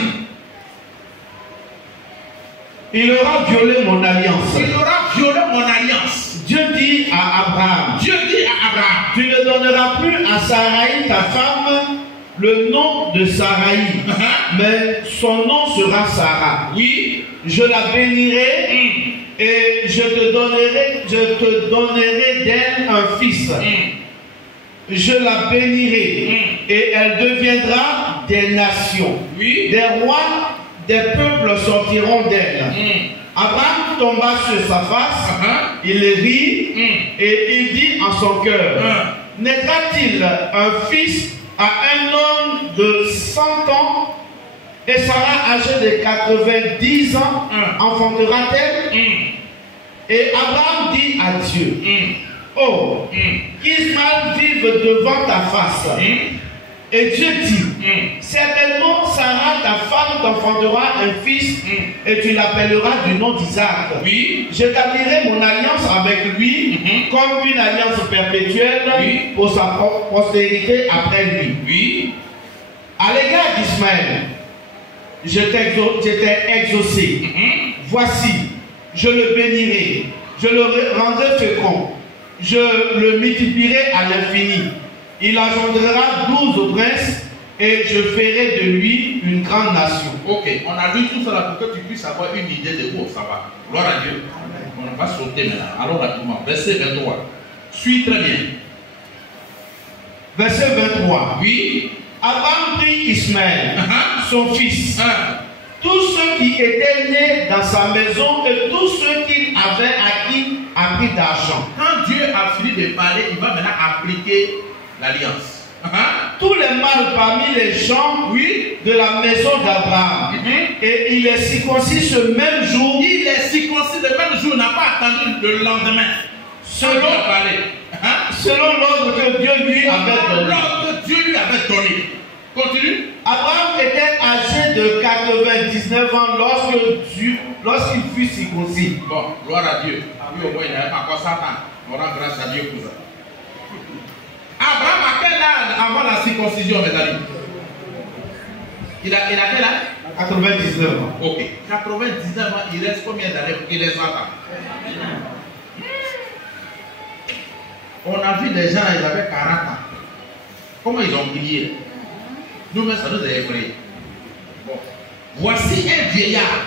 Il aura violé mon alliance. Il aura violé mon alliance. Dieu dit à Abraham. Dieu dit à Abraham. Tu ne donneras plus à Sarai ta femme le nom de Sarai, mais son nom sera Sarah. Oui. Je la bénirai et je te donnerai d'elle un fils. Je la bénirai et elle deviendra des nations. Oui. Des rois, des peuples sortiront d'elle. Abraham tomba sur sa face, il rit et il dit en son cœur, naîtra-t-il un fils à un homme de 100 ans et Sarah âgée de 90 ans enfantera-t-elle? Et Abraham dit à Dieu, oh, qu'Ismaël vive devant ta face. Et Dieu dit, certainement Sarah, ta femme, t'enfantera un fils et tu l'appelleras du nom d'Isaac. Oui. J'établirai mon alliance avec lui comme une alliance perpétuelle pour sa postérité après lui. Oui. À l'égard d'Ismaël, je t'ai exaucé. Voici, je le bénirai, je le rendrai fécond, je le multiplierai à l'infini. Il engendrera 12 princes et je ferai de lui une grande nation. Ok, on a lu tout cela pour que tu puisses avoir une idée de où ça va. Gloire à Dieu. On va sauter maintenant. Alors rapidement, verset 23. Suis très bien. Verset 23. Oui. Abraham prit Ismaël, son fils, tous ceux qui étaient nés dans sa maison et tous ceux qu'il avait acquis à prix d'argent. Quand Dieu a fini de parler, il va maintenant appliquer l'alliance. Tous les mâles parmi les gens de la maison d'Abraham. Et il est circoncis ce même jour. Il est circoncis le même jour, n'a pas attendu le lendemain. Selon l'ordre que Dieu lui avait donné. L'ordre que Dieu lui avait donné. Continue. Abraham était âgé de 99 ans lorsqu'il fut circoncis. Bon, gloire à Dieu. Lui au moins il n'avait pas encore Satan. On rend grâce à Dieu pour ça. Abraham a quel âge avant la circoncision, mes amis? Il a quel âge? 99 ans. Ok. 99 ans, il reste combien d'années pour qu'il ait 100 ans? On a vu des gens, ils avaient 40 ans. Comment ils ont prié? Nous-mêmes, ça nous a effrayés. Bon. Voici un vieillard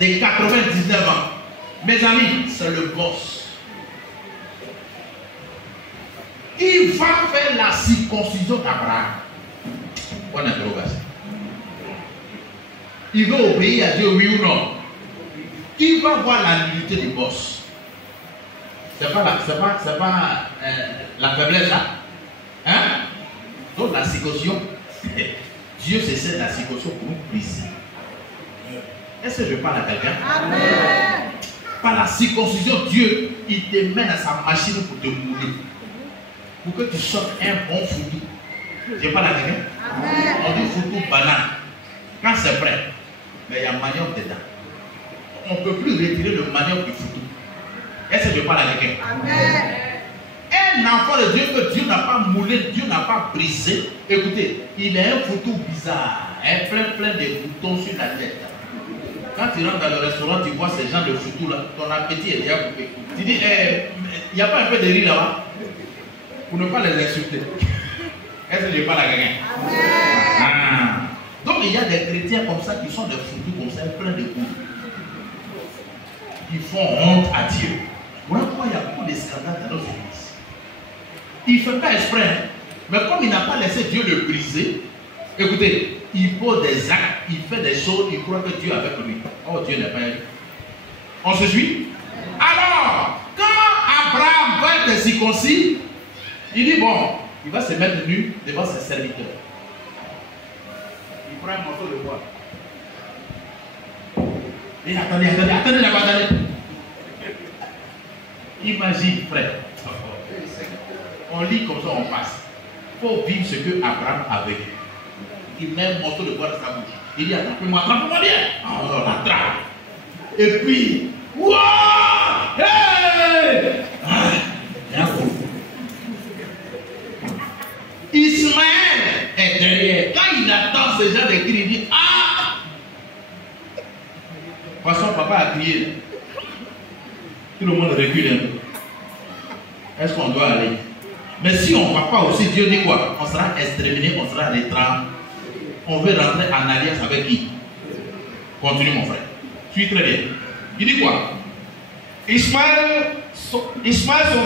de 99 ans. Mes amis, c'est le boss. Il va faire la circoncision d'Abraham. Bonne interrogation. Il veut obéir à Dieu, oui ou non? Il va voir la nullité du boss. C'est pas la faiblesse là. Hein? Donc la circoncision, Dieu se sert de la circoncision pour nous briser. Est-ce que je parle à quelqu'un? Amen. Par la circoncision, Dieu, il te met dans sa machine pour te mouler. Pour que tu sortes un bon foutu. Je parle à quelqu'un? On dit foutu banane. Quand c'est prêt, mais il y a manioc dedans. On ne peut plus retirer le manioc du foutu. Est-ce que je parle à quelqu'un? Amen. Un enfant de Dieu que Dieu n'a pas moulé, Dieu n'a pas brisé. Écoutez, il a un foutu bizarre, plein de boutons sur la tête. Quand tu rentres dans le restaurant, tu vois ces gens de foutu là, ton appétit est déjà coupé. Tu dis, il n'y a pas un peu de riz là-bas? Pour ne pas les insulter. Est-ce que je parle à quelqu'un? Donc il y a des chrétiens comme ça qui sont des foutus comme ça, plein de coups. Ils font honte à Dieu. Voilà pourquoi il y a beaucoup de scandales dans nos églises. Il ne fait pas exprès, hein? Mais comme il n'a pas laissé Dieu le briser, écoutez, il pose des actes, il fait des choses, il croit que Dieu est avec lui. Oh, Dieu n'est pas avec lui. On se suit? Alors, quand Abraham va être circoncis, il dit bon, il va se mettre nu devant ses serviteurs. prend un morceau de bois. Et attendez là-bas, attendez. Imagine, frère. On lit comme ça, on passe. Il faut vivre ce que Abraham a vécu. Il met un morceau de bois dans sa bouche. Il dit, attrapez-moi bien. Alors, on l'attrape. Et puis, wouah! Hey! Ismaël est derrière. Quand il attend ce genre de cri, il dit, ah! De toute façon, papa a crié. Tout le monde recule un peu. Est-ce qu'on doit aller? Mais si on ne va pas aussi, Dieu dit quoi? On sera exterminé, on sera rétrant. On veut rentrer en alliance avec qui? Continue mon frère. Suis très bien. Il dit quoi? Ismaël, son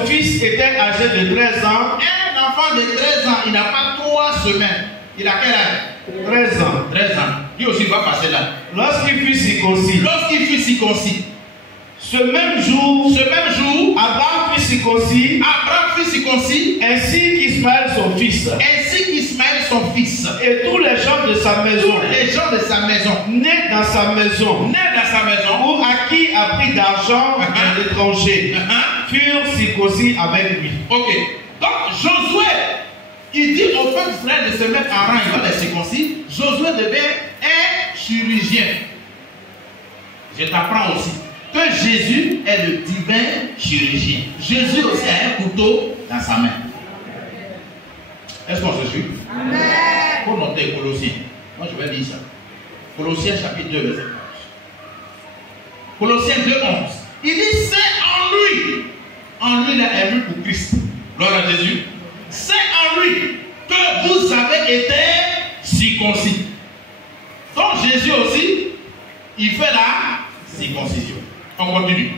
fils, était âgé de 13 ans. Un enfant de 13 ans, il n'a pas 3 semaines. Il a quel âge? 13 ans. 13 ans. Lui aussi va passer là. Lorsqu'il fut circoncis. Ce même jour, Abraham fut circoncis. Ainsi qu'Ismaël son fils. Et tous les gens de sa maison. Nés dans sa maison. Ou à qui a pris d'argent à l'étranger. Furent circoncis avec lui. Ok. Donc Josué, il dit au peuple d'Israël de se mettre en rang, il va les circoncis. Josué devait être chirurgien. Je t'apprends aussi que Jésus est le divin chirurgien. Jésus aussi a un couteau dans sa main. Est-ce qu'on se suit? Amen. Pour noter Colossiens. Moi je vais lire ça. Colossiens chapitre 2, verset 11. Colossiens 2, 11. Il dit c'est en lui. En lui, il a élu pour Christ. Gloire à Jésus. C'est en lui que vous avez été circoncis. Donc Jésus aussi, il fait la circoncision. On continue.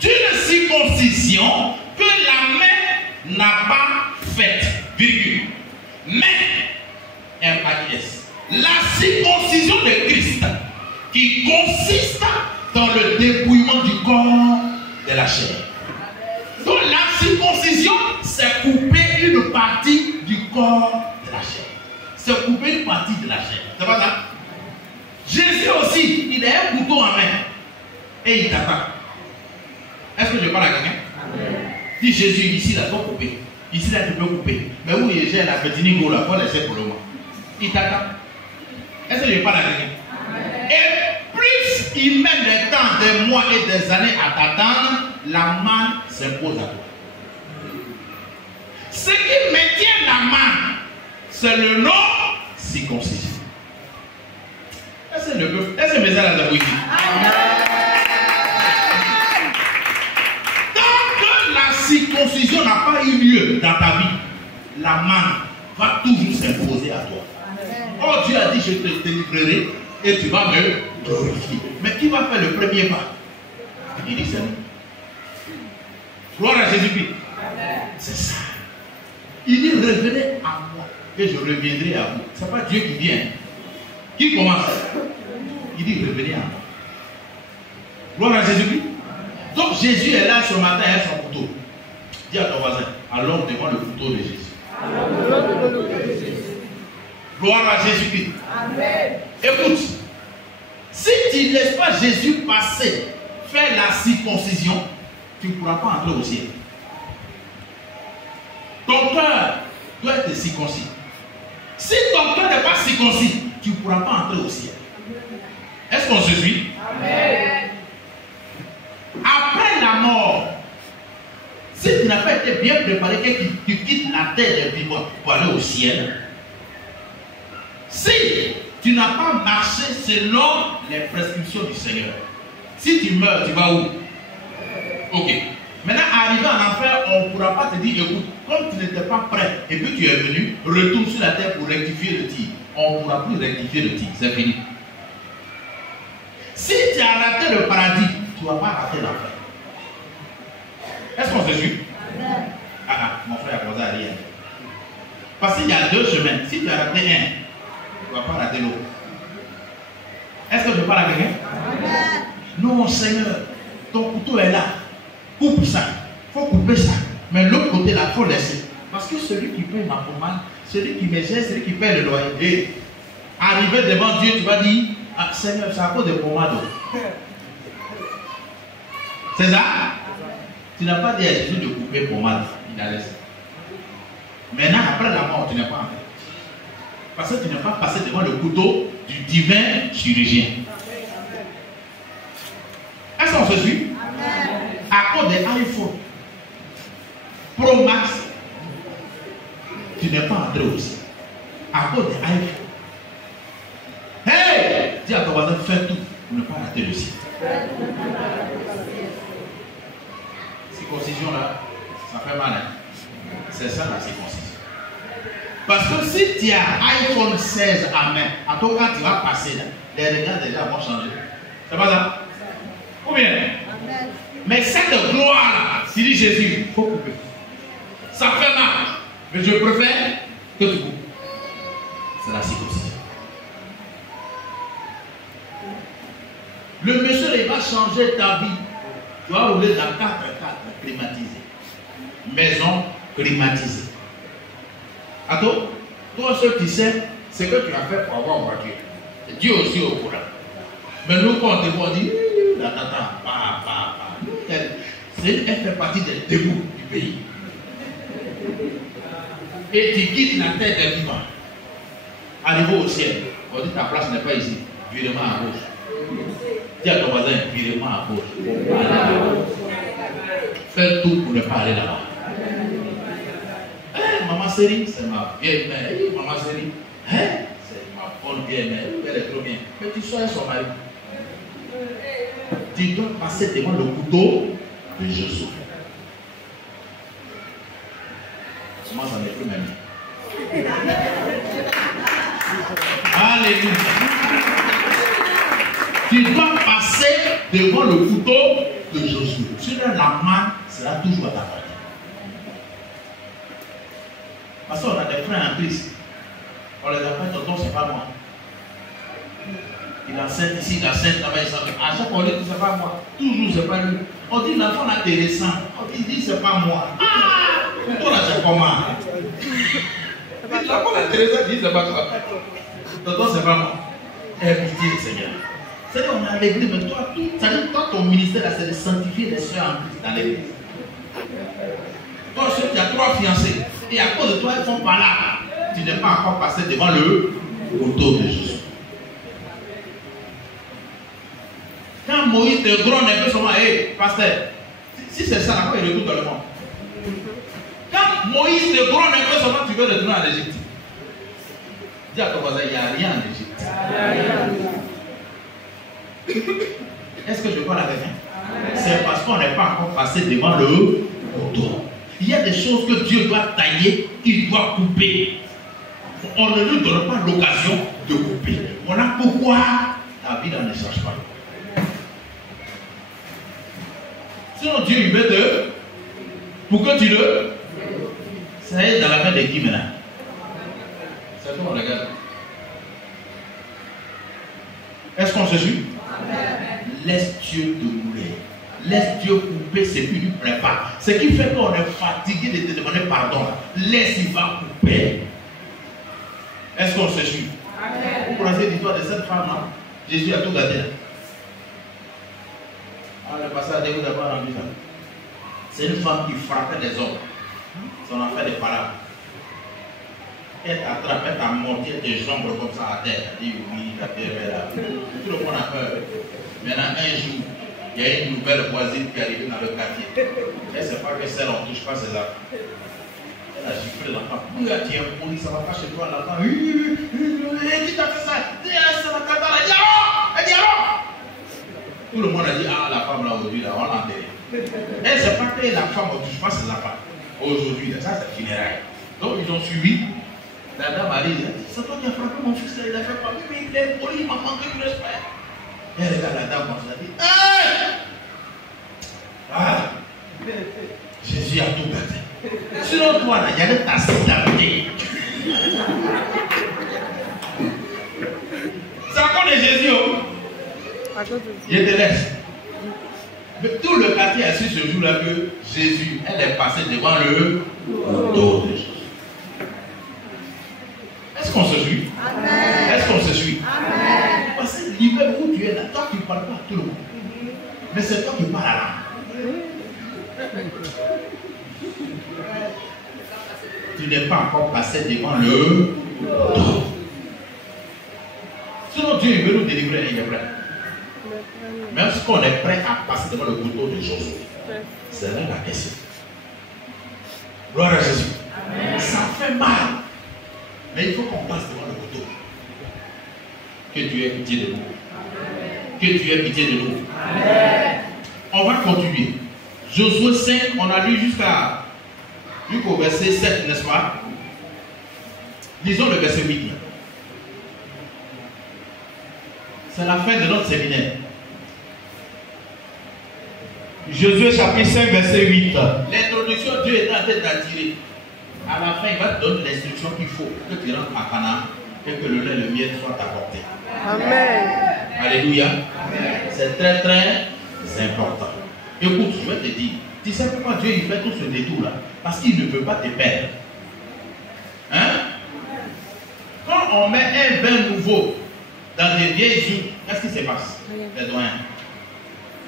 D'une circoncision que la main n'a pas faite, virgule. Mais, la circoncision de Christ, qui consiste dans le dépouillement du corps de la chair. Donc la circoncision, c'est couper une partie du corps de la chair. C'est couper une partie de la chair. C'est pas ça? Jésus aussi, il a un couteau en main. Et il t'attaque. Est-ce que je parle à quelqu'un? Dis Jésus, ici là, tu peux couper. Ici là, tu peux couper. Mais où j'ai la petite nigo là, faut laisser pour le moment. Il t'attaque. Est-ce que je parle à quelqu'un? Et plus il met des temps, des mois et des années à t'attendre, la manne s'impose à toi. Ce qui maintient la manne, c'est le nom circoncision. Est-ce que le message là, vous ici? Circoncision n'a pas eu lieu dans ta vie, la manne va toujours s'imposer à toi. Oh, Dieu a dit, je te délivrerai et tu vas me glorifier. Mais qui va faire le premier pas? Il dit, c'est nous. Gloire à Jésus-Christ. C'est ça. Il dit, revenez à moi et je reviendrai à vous. Ce n'est pas Dieu qui vient. Qui commence? Il dit, revenez à moi. Gloire à Jésus-Christ. Donc Jésus est là ce matin avec son couteau. Dis à ton voisin, allons devant le couteau de Jésus. Gloire à Jésus-Christ. Écoute, si tu ne laisses pas Jésus passer, faire la circoncision, tu ne pourras pas entrer au ciel. Ton cœur doit être circoncis. Si ton cœur n'est pas circoncis, tu ne pourras pas entrer au ciel. Est-ce qu'on se suit? Amen. Après la mort, si tu n'as pas été bien préparé, que tu quittes la terre des vivants pour aller au ciel, si tu n'as pas marché selon les prescriptions du Seigneur, si tu meurs, tu vas où? Ok. Maintenant, arrivé en enfer, on ne pourra pas te dire, écoute, comme tu n'étais pas prêt et puis tu es venu, retourne sur la terre pour rectifier le tir. On ne pourra plus rectifier le tir, c'est fini. Si tu as raté le paradis, tu ne vas pas rater l'enfer. Est-ce qu'on se suit? Mon frère a posé à rien. Parce qu'il y a deux chemins. Si tu as raté un, tu ne vas pas rater l'autre. Est-ce que je parle à quelqu'un? Non, Seigneur, ton couteau est là. Coupe ça. Il faut couper ça. Mais l'autre côté là, il faut laisser. Parce que celui qui paye ma pommade, celui qui me gère, celui qui paye le loyer, Arrivé devant Dieu, tu vas dire, ah, Seigneur, c'est à cause de pommade. C'est ça? Tu n'as pas dit à Jésus de couper pommade. Il a laissé. Maintenant, après la mort, tu n'es pas entré. Parce que tu n'es pas passé devant le couteau du divin chirurgien. Est-ce qu'on se suit? À cause des iPhone Pro Max, tu n'es pas entré aussi. À cause des iPhone. Hey! Dis à ton voisin, fais tout pour ne pas rater le ciel. Circoncision là, ça fait mal. Hein? C'est ça la circoncision. Parce que si tu as iPhone 16 à main, à toi quand tu vas passer là, les regards déjà vont changer. C'est pas ça? Ou bien? Amen. Mais cette gloire, si dit Jésus, il faut couper. Ça fait mal. Mais je préfère que tu coupes. C'est la circoncision. Le monsieur, il va changer ta vie. Tu vas rouler dans 4x4 climatisé. Maison climatisée. Attends, toi seul tu sais ce que tu as fait pour avoir une voiture. Dieu aussi au courant. Mais nous, quand on dit, la tata, elle fait partie des démons du pays. Et tu quittes la terre des vivants. Arrivé au ciel, on dit ta place n'est pas ici. Virement à gauche. Dis à ton voisin, virement à gauche. Fais tout pour ne pas aller là-bas. Maman Série, c'est ma vieille mère. Maman Série, c'est ma bonne vieille mère. Elle est trop bien. Mais tu sois son mari. Tu dois passer devant le couteau de Jésus. Moi, ça n'est plus même. Alléluia. Tu dois passer devant le couteau de Jésus. Sinon, la main sera toujours à ta portée. Parce qu'on a des frères en Christ. On les appelle tonton, c'est pas moi. Il enseigne ici, il enseigne là-bas, il s'en à chaque fois, on dit c'est pas moi. Toujours, c'est pas lui. On dit l'enfant intéressant. On dit c'est pas moi. Ah! Toi là, c'est pas moi. L'enfant intéressant dit c'est pas toi. Tonton, c'est pas moi. Aie pitié, Seigneur. C'est-à-dire, on est à l'église, mais toi, ton ministère, c'est de sanctifier les soeurs en Christ dans l'église. Toi, tu as 3 fiancés. Et à cause de toi, ils sont pas là. Tu n'es pas encore passé devant le couteau de Jésus. Quand Moïse te gronde un peu seulement, hé, pasteur, si c'est ça, pourquoi il retourne dans le monde? Quand Moïse te gronde un peu seulement, tu veux retourner en Égypte. Dis à ton voisin, il n'y a rien en Égypte. Est-ce que je vois la raison? C'est parce qu'on n'est pas encore passé devant le couteau. Il y a des choses que Dieu doit tailler, qu'il doit couper. On ne lui donne pas l'occasion de couper. Voilà pourquoi la vie n'en change pas. Sinon Dieu il veut te... Pour que tu le... Ça est dans la main de qui maintenant? C'est tout, on regarde. Est-ce qu'on se suit? Laisse Dieu te mouler. Laisse Dieu couper ce qui lui prépare. Ce qui fait qu'on est fatigué de te demander pardon. Laisse, il va couper. Est-ce qu'on se suit? Vous connaissez l'histoire de cette femme-là? Jésus a tout gardé. Ah, le passage de vous d'abord rendu ça. C'est une femme qui frappait des hommes. On a fait des parables. Elle t'attrape, elle t'a mordu, elle te jambe comme ça à terre. Elle dit oui, la terre est là. Tout le monde a peur. Maintenant, un jour, il y a une nouvelle voisine qui est arrivée dans le quartier. Elle ne sait pas que celle, on ne touche pas ses affaires. Elle a giflé l'enfant. Oui, elle dit, police, ça ne va pas chez toi, l'enfant. Elle dit, t'as fait ça. Elle dit, alors. Elle dit, alors. Tout le monde a dit, ah, la femme là, aujourd'hui, là, on l'a enterrée. Elle ne sait pas que la femme ne touche pas ses affaires. Aujourd'hui, ça, c'est funérailles. Donc, ils ont suivi. La dame a dit, c'est toi qui as frappé mon fils, il a fait pas. Mais il est poli, il m'a manqué du respect. Elle regarde la dame comme ça, elle dit, hey! Ah! Jésus a tout gardé. Sinon, toi, là, il y a des tasses d'habiter. C'est à cause de Jésus. Je te laisse. Mais tout le quartier a su ce jour-là que Jésus, elle est passée devant le couteau de Jésus. Est-ce qu'on se suit? Est-ce qu'on se Mais c'est toi qui parles là. Tu n'es pas encore passé devant le dos. Sinon Dieu veut nous délivrer, il est prêt. Même si on est prêt à passer devant le couteau de Josué, c'est là la question. Gloire à Jésus. Amen. Ça fait mal. Mais il faut qu'on passe devant le couteau. Que Dieu ait pitié de nous. Amen. Que Dieu ait pitié de nous. Amen. On va continuer. Josué 5, on a lu jusqu'au verset 7, n'est-ce pas? Lisons le verset 8. C'est la fin de notre séminaire. Josué chapitre 5, verset 8. L'introduction, Dieu est en train d'attirer. À la fin, il va te donner l'instruction qu'il faut que tu rentres à Canaan et que le lait et le miel soient apportés. Amen. Alléluia. Amen. C'est très très important. Écoute, je vais te dire, tu sais pourquoi Dieu il fait tout ce détour-là? Parce qu'il ne peut pas te perdre. Hein? Quand on met un vin nouveau dans des vieilles huiles, qu'est-ce qui se passe? Les doyens.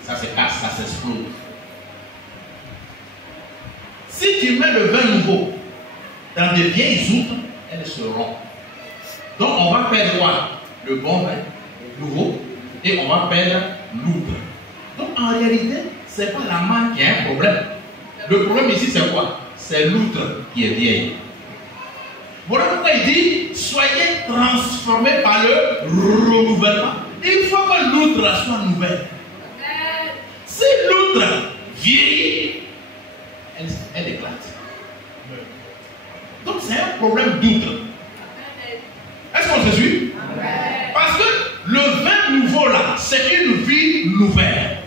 Ça se casse, ça s'explose. Si tu mets le vin nouveau dans des vieilles outres, elles se rompent. Donc on va perdre quoi? Le bon vin nouveau et on va perdre l'outre. Donc en réalité, ce n'est pas la main qui a un problème. Le problème ici c'est quoi? C'est l'outre qui est vieille. Voilà pourquoi il dit, soyez transformés par le renouvellement. Il faut que l'outre soit nouvelle. Si l'outre vieillit, elle éclate. Donc c'est un problème d'outre. Est-ce qu'on se suit? Parce que le vin nouveau là, c'est une vie nouvelle.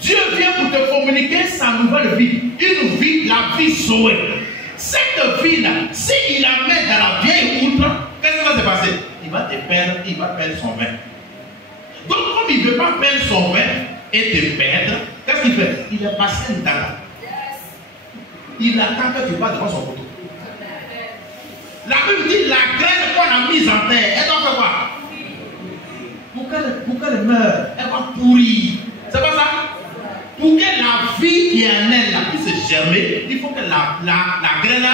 Dieu vient pour te communiquer sa nouvelle vie. Une vie, la vie Zoé. Cette vie-là, s'il la met dans la vieille outre, qu'est-ce qui va se passer? Il va te perdre, il va perdre son vin. Donc comme il ne veut pas perdre son vin et te perdre, qu'est-ce qu'il fait? Il est passé une date. Il attend que tu passes devant son poteau. La Bible dit la graine qu'on a mise en terre, elle doit faire quoi? Pour qu'elle meure, elle va pourrir. C'est pas ça? Pour que la vie qui est en elle puisse germer, il faut que la graine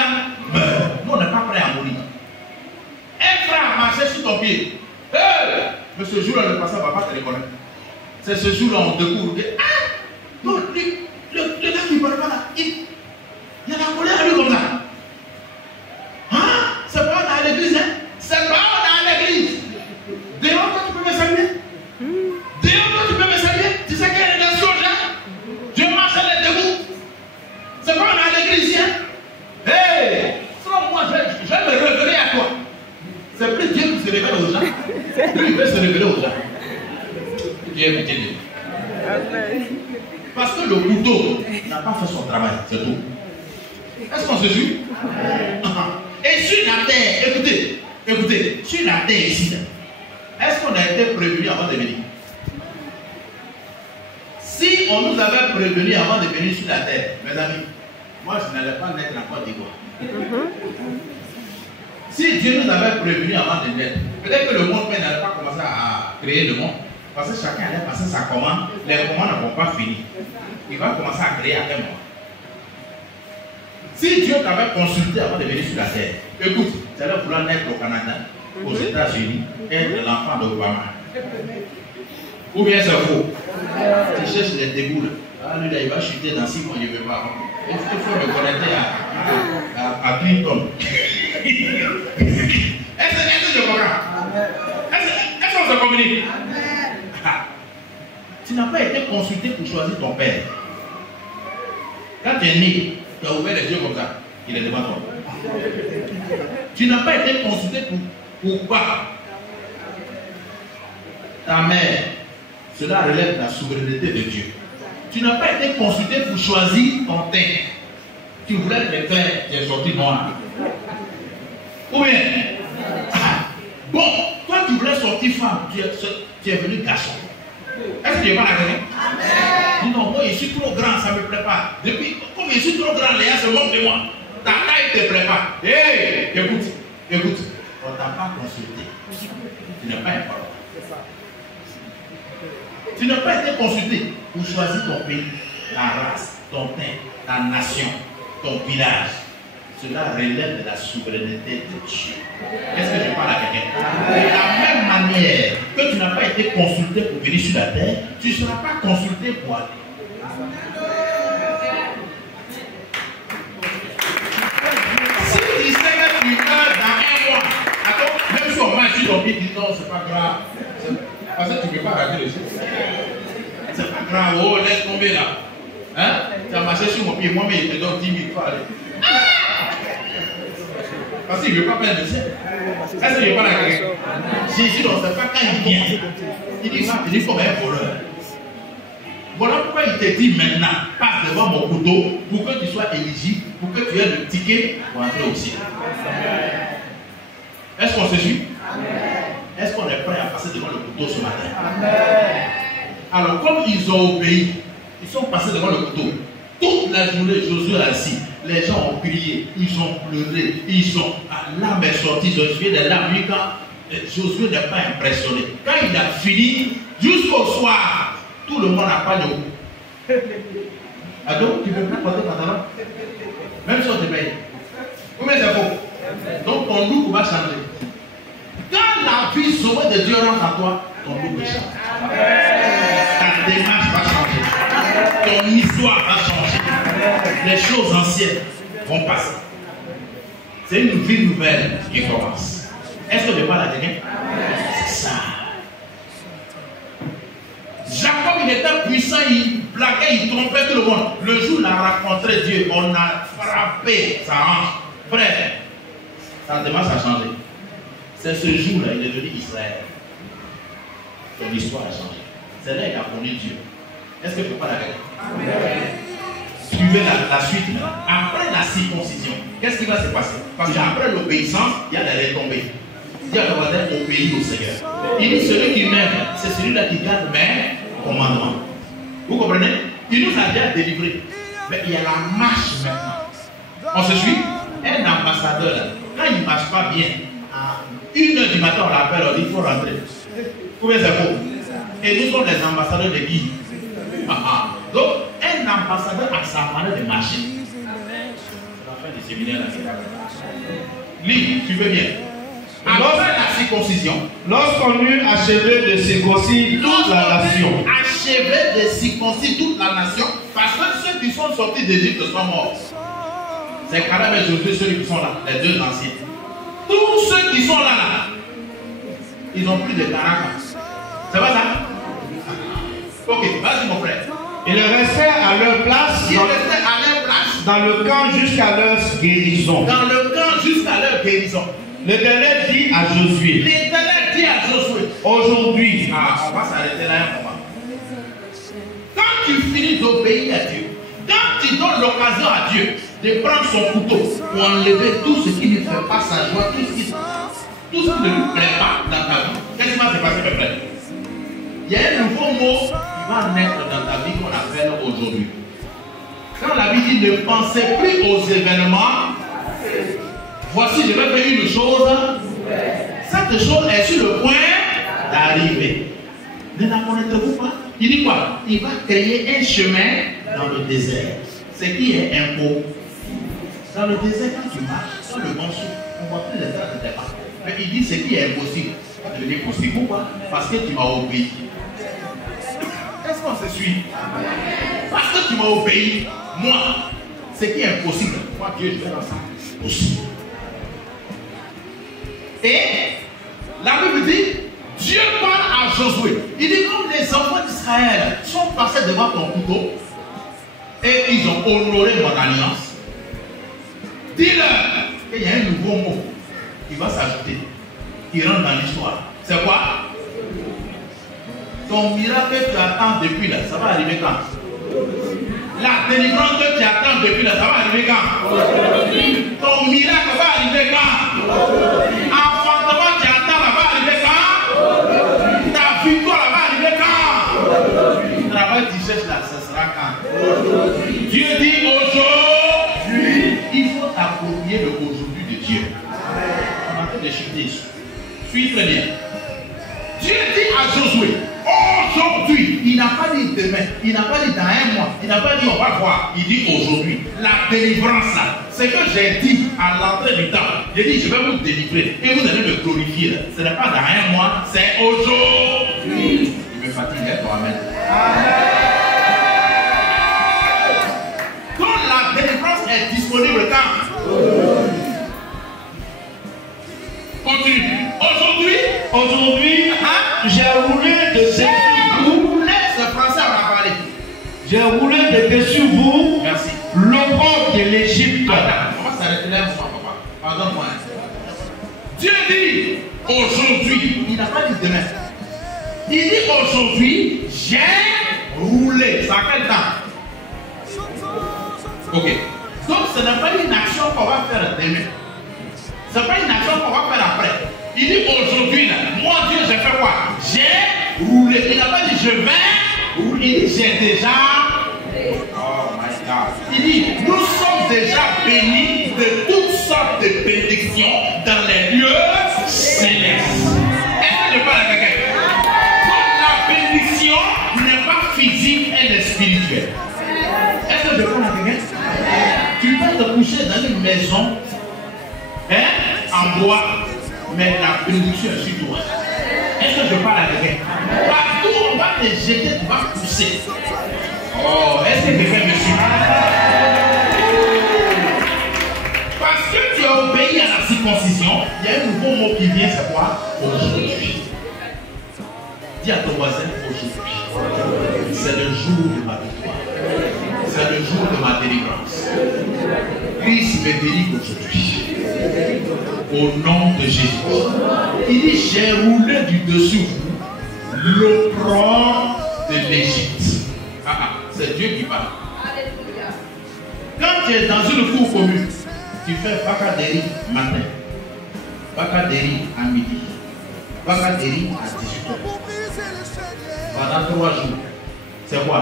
meure. Nous, on n'est pas prêt à mourir. Un frère marchait sur ton pied. Mais ce jour-là, le passant ne va pas te reconnaître. C'est ce jour-là, on découvre que non, le gars qui ne parle pas là, il y a la colère à lui comme ça. Hein? C'est pas dans l'église, hein? C'est pas dans l'église. Dehors, toi, tu peux me saluer. Dehors, toi, tu peux me saluer. Tu sais qu'il y a des choses, hein? Je marche à les debout. C'est pas dans l'église, hein? Hey! Sinon, moi, je vais me révéler à toi. C'est plus Dieu qui se révèle aux gens. Lui, il veut se révéler aux gens. Dieu est pitié de nous. Parce que le couteau n'a pas fait son travail, c'est tout. Est-ce qu'on se suit? Et sur la terre, écoutez, sur la terre ici, est-ce qu'on a été prévenu avant de venir? Si on nous avait prévenu avant de venir sur la terre, mes amis, moi je n'allais pas naître en Côte d'Ivoire. Si Dieu nous avait prévenu avant de naître, peut-être que le monde n'allait pas commencer à créer le monde. Parce que chacun allait passer sa commande, les commandes ne vont pas finir. Il va commencer à créer à quel moment. Si Dieu t'avait consulté avant de venir sur la terre, écoute, tu allais vouloir naître au Canada, aux États-Unis, être l'enfant d'Obama. Ou bien c'est faux. Tu cherches les déboules. Ah, lui là, il va chuter dans 6 mois, il ne veut pas. Il faut le connecter à Clinton. Est-ce que je comprends? Est-ce qu'on se communique? Tu n'as pas été consulté pour choisir ton père. Quand tu es né, tu as ouvert les yeux comme ça, il est devant toi. Tu n'as pas été consulté pour quoi? Ta mère, cela relève de la souveraineté de Dieu. Tu n'as pas été consulté pour choisir ton teint. Tu voulais te faire, tu es sorti noir. Ou bien, bon, toi tu voulais sortir femme, tu es venu garçon. Est-ce que tu n'es pas la raison? Dis non, moi je suis trop grand, ça ne me plaît pas. Depuis, comme je suis trop grand, les gens se moquent de moi. Ta taille ne te plaît pas. Hé, écoute, on ne t'a pas consulté. Tu n'es pas important. Tu n'as pas été consulté pour choisir ton pays, ta race, ton teint, ta nation, ton village. Cela relève de la souveraineté de Dieu. Est-ce que je parle à quelqu'un? De la même manière que tu n'as pas été consulté pour venir sur la terre, tu ne seras pas consulté pour aller. Si tu sais que tu meurs dans un mois, attends, même si on marche sur ton pied, dis non, c'est pas grave. Parce que tu ne peux pas rater les choses. C'est pas grave, oh, laisse tomber là. Hein? Tu as marché sur mon pied, moi, mais il te donne 10 000 fois. Parce qu'il ne veut pas perdre le ciel. Est-ce qu'il ne veut pas la guerre? Jésus, on ne sait pas quand il vient. Il dit comme un voleur. Voilà pourquoi il te dit maintenant, passe devant mon couteau pour que tu sois éligible, pour que tu aies le ticket pour entrer au ciel. Est-ce qu'on se suit? Est-ce qu'on est prêt à passer devant le couteau ce matin? Alors, comme ils ont obéi, ils sont passés devant le couteau. Toute la journée, Josué a assis. Les gens ont crié, ils ont pleuré, ils ont. L'âme est sortie, Josué des larmes. Lui, quand Josué n'est pas impressionné. Quand il a fini, jusqu'au soir, tout le monde n'a pas de goût. Ah donc, tu ne peux plus porter pantalon? Même si on te paye. Combien c'est faux? Donc, ton look va changer. Quand la vie sauvée de Dieu rentre à toi, ton look va changer. Ta démarche va changer. Ton histoire va changer. Les choses anciennes vont passer. C'est une vie nouvelle qui commence. Est-ce que je parle à quelqu'un? C'est ça. Jacob, il était puissant, il blaguait, il trompait tout le monde. Le jour où il a rencontré Dieu, on a frappé sa hanche. Frère, sa démarche a changé. C'est ce jour-là, il est devenu Israël. Son histoire a changé. C'est là qu'il a connu Dieu. Est-ce que je peux pas la regarder? Suivez la suite. Après la circoncision, qu'est-ce qui va se passer? Parce qu'après l'obéissance, il y a des retombées. Dieu va obéir au Seigneur. Il dit celui qui m'aime, c'est celui-là qui garde mes commandements. Vous comprenez? Il nous a déjà délivrés. Mais il y a la marche maintenant. On se suit? Un ambassadeur, là, quand il ne marche pas bien, à 1h du matin, on l'appelle, on dit il faut rentrer. Combien c'est faux? Et nous sommes les ambassadeurs de qui? Donc, un ambassadeur a sa manière de marcher. C'est la fin du séminaire là. Lis, tu veux bien. Après la circoncision, lorsqu'on eut achevé de circoncire toute la nation, achevé de circoncire toute la nation, parce que ceux qui sont sortis d'Égypte sont morts. C'est Caleb et Josué, ceux qui sont là, les deux anciens. Tous ceux qui sont là, ils ont plus de 40 ans. C'est pas ça? Ok, vas-y mon frère. Ils restaient à leur place, dans le camp jusqu'à leur guérison. Dans le camp jusqu'à leur guérison. L'Éternel dit à Josué. L'Éternel dit à Josué. Aujourd'hui. On va s'arrêter là un moment. Quand tu finis d'obéir à Dieu, quand tu donnes l'occasion à Dieu de prendre son couteau pour enlever tout ce qui ne fait pas sa joie, tout ce qui ne lui plaît pas dans ta vie, qu'est-ce qui va se passer, mes frères? Il y a un nouveau mot qui va naître dans ta vie qu'on appelle aujourd'hui. Quand la Bible dit ne pensez plus aux événements, voici, je vais faire une chose. Cette chose est sur le point d'arriver. Ne la connaîtrez-vous pas? Il dit quoi? Il va créer un chemin dans le désert. Ce qui est impossible. Dans le désert, quand tu marches, dans le bon souffle, on ne voit plus les traces de tes pas. Mais il dit ce qui est impossible. Ça va devenir possible. Pourquoi? Parce que tu m'as obéi. Est-ce qu'on se suit? Parce que tu m'as obéi. Moi, ce qui est impossible, moi Dieu, je vais dans ça. Possible. Et la Bible dit, Dieu parle à Josué. Il dit comme les enfants d'Israël sont passés devant ton couteau et ils ont honoré mon alliance. Dis-leur qu'il y a un nouveau mot qui va s'ajouter, qui rentre dans l'histoire. C'est quoi? Ton miracle que tu attends depuis là, ça va arriver quand? La délivrance que tu attends depuis là, ça va arriver quand? Ton miracle va arriver quand? Enfantement tu attends là, va arriver quand? Ta victoire là, va arriver quand? Le travail que tu cherches là, ça sera quand? Dieu dit aujourd'hui, il faut t'approprier le aujourd'hui de Dieu. On est en train de chuter. Suis très bien. Dieu dit à Josué, aujourd'hui, n'a pas dit demain, il n'a pas dit dans un mois, il n'a pas dit on va voir, il dit aujourd'hui. La délivrance là, c'est que j'ai dit à l'entrée du temps, j'ai dit je vais vous délivrer et vous allez me glorifier là. Ce n'est pas dans un mois, c'est aujourd'hui. Il me fatigue, hein, toi-même. Donc la délivrance est disponible quand? Continue. Aujourd'hui, j'ai roulé de dessus vous. C'est français, on a parlé. J'ai roulé de dessus vous. Merci. L'opprobre de l'Égypte. Attends, on va s'arrêter là, papa. Pardonne-moi. Dieu dit aujourd'hui, il n'a pas dit demain. Il dit aujourd'hui, j'ai roulé. Ça a quel temps? Ok. Donc ce n'est pas une action qu'on va faire demain. Ce n'est pas une action qu'on va faire après. Il dit aujourd'hui, moi Dieu, j'ai fait quoi? J'ai roulé. Il n'a pas dit je vais rouler. Il dit j'ai déjà. Oh my God. Il dit nous sommes déjà bénis de toutes sortes de bénédictions dans les lieux célestes. Est-ce que je parle à quelqu'un? Donc la bénédiction n'est pas physique, elle est spirituelle. Est-ce que je parle à quelqu'un? Tu vas te coucher dans une maison en bois, mais la bénédiction est sur toi. Est-ce que je parle à quelqu'un? Partout on va te jeter, tu vas pousser. Oh, est-ce que quelqu'un me suit? Parce que tu as obéi à la circoncision, il y a un nouveau mot qui vient, c'est quoi? Aujourd'hui. Dis à ton voisin aujourd'hui. C'est le jour de ma victoire. C'est le jour de ma délivrance. Christ me délivre aujourd'hui. Au nom de Jésus. Il dit, j'ai roulé du dessus vous l'opprobre de l'Égypte. C'est Dieu qui parle. Quand tu es dans une cour commune, tu fais Bakaderi matin, Bakaderi à midi, Bakaderi à 18h. Pendant 3 jours. C'est quoi?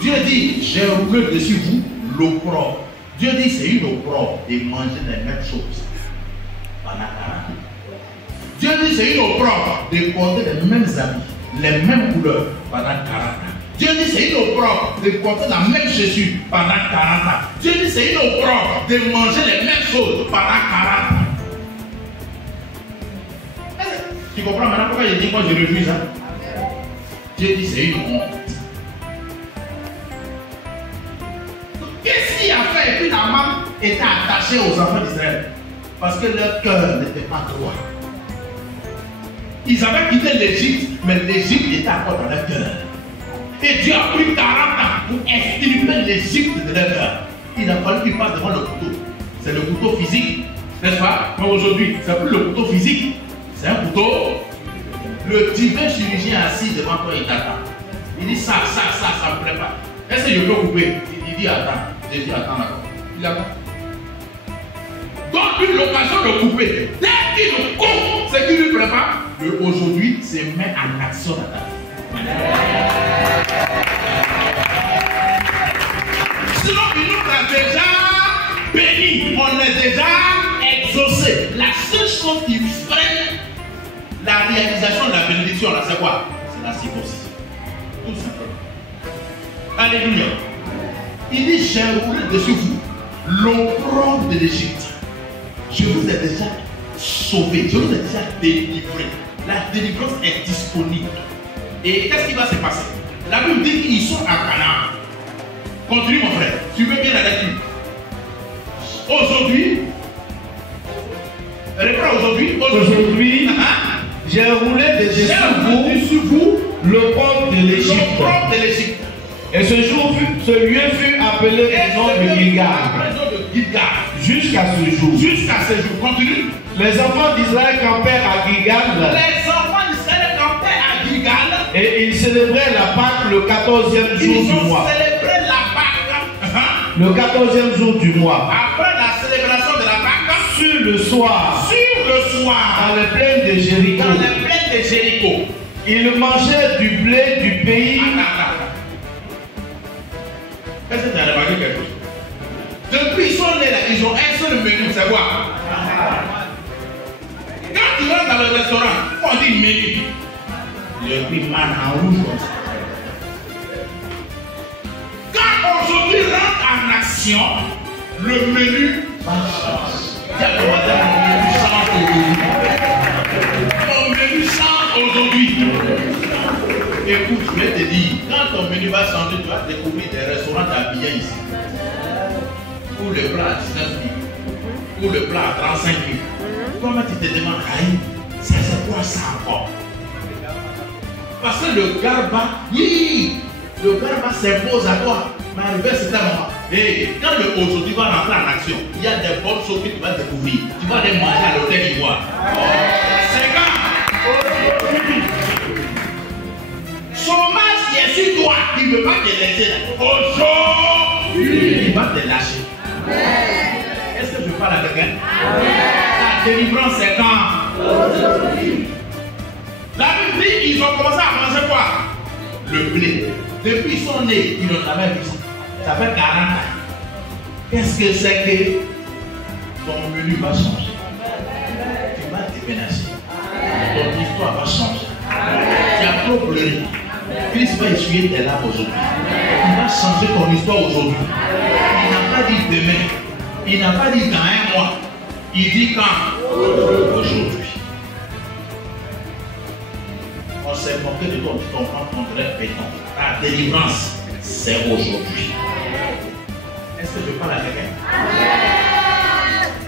Dieu dit, j'ai roulé dessus vous l'opprobre. Dieu dit, c'est une opprobre de manger les mêmes choses pendant 40 ans. Dieu dit, c'est une opprobre de porter les mêmes habits, les mêmes couleurs pendant 40 ans. Dieu dit, c'est une opprobre de porter la même chaussure pendant 40 ans. Dieu dit, c'est une opprobre de manger les mêmes choses pendant 40 ans. Tu comprends maintenant pourquoi il dit, moi je refuse ça? Dieu dit, c'est une honte. Qu'est-ce qu'il a fait? Et puis la main était attachée aux enfants d'Israël. Parce que leur cœur n'était pas droit. Ils avaient quitté l'Égypte, mais l'Égypte était encore dans leur cœur. Et Dieu a pris 40 ans pour extirper l'Égypte de leur cœur. Il a fallu qu'il passe devant le couteau. C'est le couteau physique, n'est-ce pas? Mais aujourd'hui, ce n'est plus le couteau physique, c'est un couteau. Le divin chirurgien assis devant toi, il t'attend. Il dit ça me plaît pas. Est-ce que je peux couper? Il dit attends. J'ai dit attends là. Il attend. Donne-lui l'occasion de couper. Dès qu'il le coupe, ce qui lui prépare, aujourd'hui, se met en action dans ta vie. Sinon, il nous a déjà béni. On est déjà exaucé. La seule chose qui freine la réalisation de la bénédiction, là, c'est quoi? C'est la circoncision. Tout simplement. Alléluia. Il dit, j'ai roulé dessus vous l'opprobre de l'Égypte. Je vous ai déjà sauvé, je vous ai déjà délivré. La délivrance est disponible. Et qu'est-ce qui va se passer? La Bible dit qu'ils sont à Canaan. Continue mon frère, tu veux bien la lecture. Aujourd'hui, reprends aujourd'hui, j'ai roulé dessus vous l'opprobre de l'Égypte. Et ce lieu fut appelé le nom de Gilgal. Jusqu'à ce jour. Continue. Les enfants d'Israël campèrent à Gilgal. Et ils célébraient la Pâque le 14e jour du mois. Le 14e jour du mois. Après la célébration de la Pâque. Sur le soir. Dans les plaines de Jéricho. Ils mangeaient du blé du pays. Est-ce que tu as remarqué quelque chose? Depuis ils sont nés là, ils ont un seul menu, c'est quoi? Quand tu rentres dans le restaurant, on dit menu. Le prix man en rouge comme ça. Quand aujourd'hui rentre en action, le menu va changer. Mon menu change aujourd'hui. Mon menu change aujourd'hui. Écoute, je vais te dire, quand ton menu va changer, tu vas découvrir des restaurants d'habillés ici. Ou le plat à 19 000. Ou le plat à 35 000. Comment tu te demandes, aïe, ça c'est quoi ça encore? Parce que le garba, oui, le garba s'impose à toi. Mais arrivé c'est un moment. Et quand le aujourd'hui va rentrer en action, il y a des bonnes choses que tu vas découvrir. Tu vas aller manger à l'hôtel d'Ivoire. C'est quand chômage qui est sur toi, il ne veut pas te laisser. Aujourd'hui, il va te lâcher. Est-ce que je parle à quelqu'un? La délivrance c'est quand? Aujourd'hui. La Bible dit qu'ils ont commencé à manger quoi? Le blé. Depuis qu'ils sont nés, ils n'ont jamais vu ça. Ça fait 40 ans. Qu'est-ce que c'est que ton menu va changer? Tu vas te ménager. Ton histoire va changer. Tu as trop pleuré. Christ va essuyer tes larmes aujourd'hui. Il va changer ton histoire aujourd'hui. Il n'a pas dit demain. Il n'a pas dit dans un mois. Il dit quand? Aujourd'hui. On s'est moqué de toi, tu comprends ton vrai béton. Ta délivrance, c'est aujourd'hui. Est-ce que je parle à quelqu'un?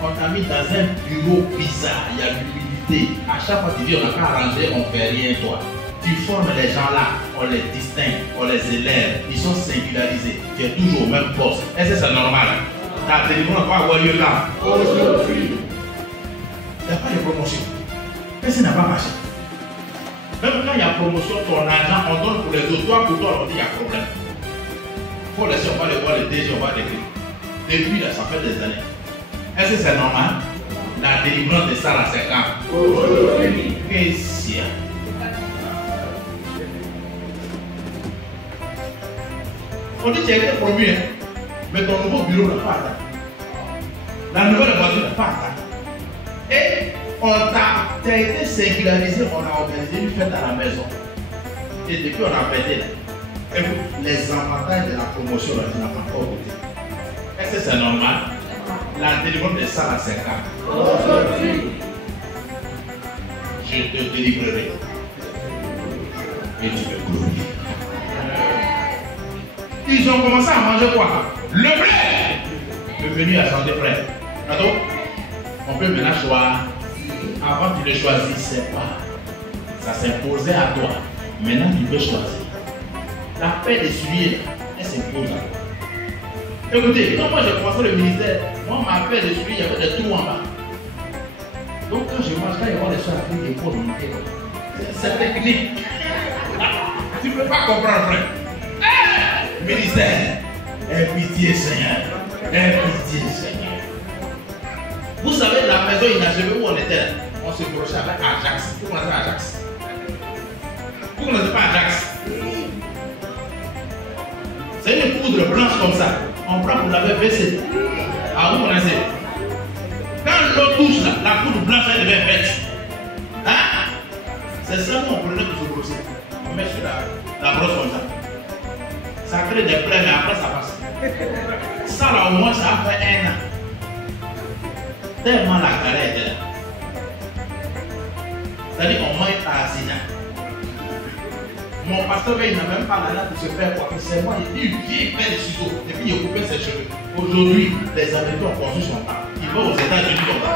On t'a mis dans un bureau bizarre, il y a l'humilité. À chaque fois que tu dis on n'a pas arrangé, on ne fait rien toi. Tu formes les gens là, on les distingue, on les élève, ils sont singularisés. Tu es toujours au même poste. Est-ce que c'est normal? Ta délivrance va avoir lieu là. Aujourd'hui. Il n'y a pas de promotion. Qu'est-ce qui n'a pas marché? Même quand il y a promotion, ton argent, on donne pour les autres. Toi, pour toi, on dit qu'il y a problème. Il faut laisser, on va les voir les DG, on va les dire. Depuis là, ça fait des années. Est-ce que c'est normal? La délivrance de ça, là, c'est quand? Aujourd'hui. Et si. On dit que tu as été promu, hein? Mais ton nouveau bureau n'a pas atteint. La nouvelle voiture n'a pas atteint. Et on t'a été singularisé, on a organisé une fête à la maison. Et depuis, on a fêté. Écoute, les avantages de la promotion, là, tu n'as pas encore goûté. Est-ce que c'est normal? La délivrance de ça, là, c'est quand? Aujourd'hui. Je te délivrerai. Et tu me glorifies. Ils ont commencé à manger quoi? Le blé! Le menu a changé près. Attends, on peut maintenant choisir. Avant tu le choisissais pas. Ça s'imposait à toi. Maintenant tu peux choisir. La paix des souliers, elle s'impose à toi. Écoutez, quand moi j'ai commencé le ministère, moi ma paix des souliers, il y avait des trous en bas. Donc quand je mange, quand il y a des choses à faire, il faut monter. C'est technique. Tu ne peux pas comprendre, frère. Ministère, aie pitié Seigneur, aie pitié Seigneur. Vous savez la maison inachevée où on était, on se brochait avec Ajax. Vous connaissez Ajax? Vous ne connaissez pas Ajax? C'est une poudre blanche comme ça. On prend pour laver WC. Ah, vous connaissez? Quand l'eau touche là, la poudre blanche elle devient verte. Hein? C'est ça qu'on prenait pour se brosser. On met sur la brosse comme ça. Ça crée des plaies, mais après ça passe. Ça là au moins ça a fait 1 an. Tellement la galère était là. C'est-à-dire qu'on mange par accident. Mon pasteur, il n'a même pas là pour se faire quoi. C'est moi, il vient faire des ciseaux. Et puis il a coupé ses cheveux. Aujourd'hui, les Américains ont construit son temps. Il va aux États-Unis comme ça.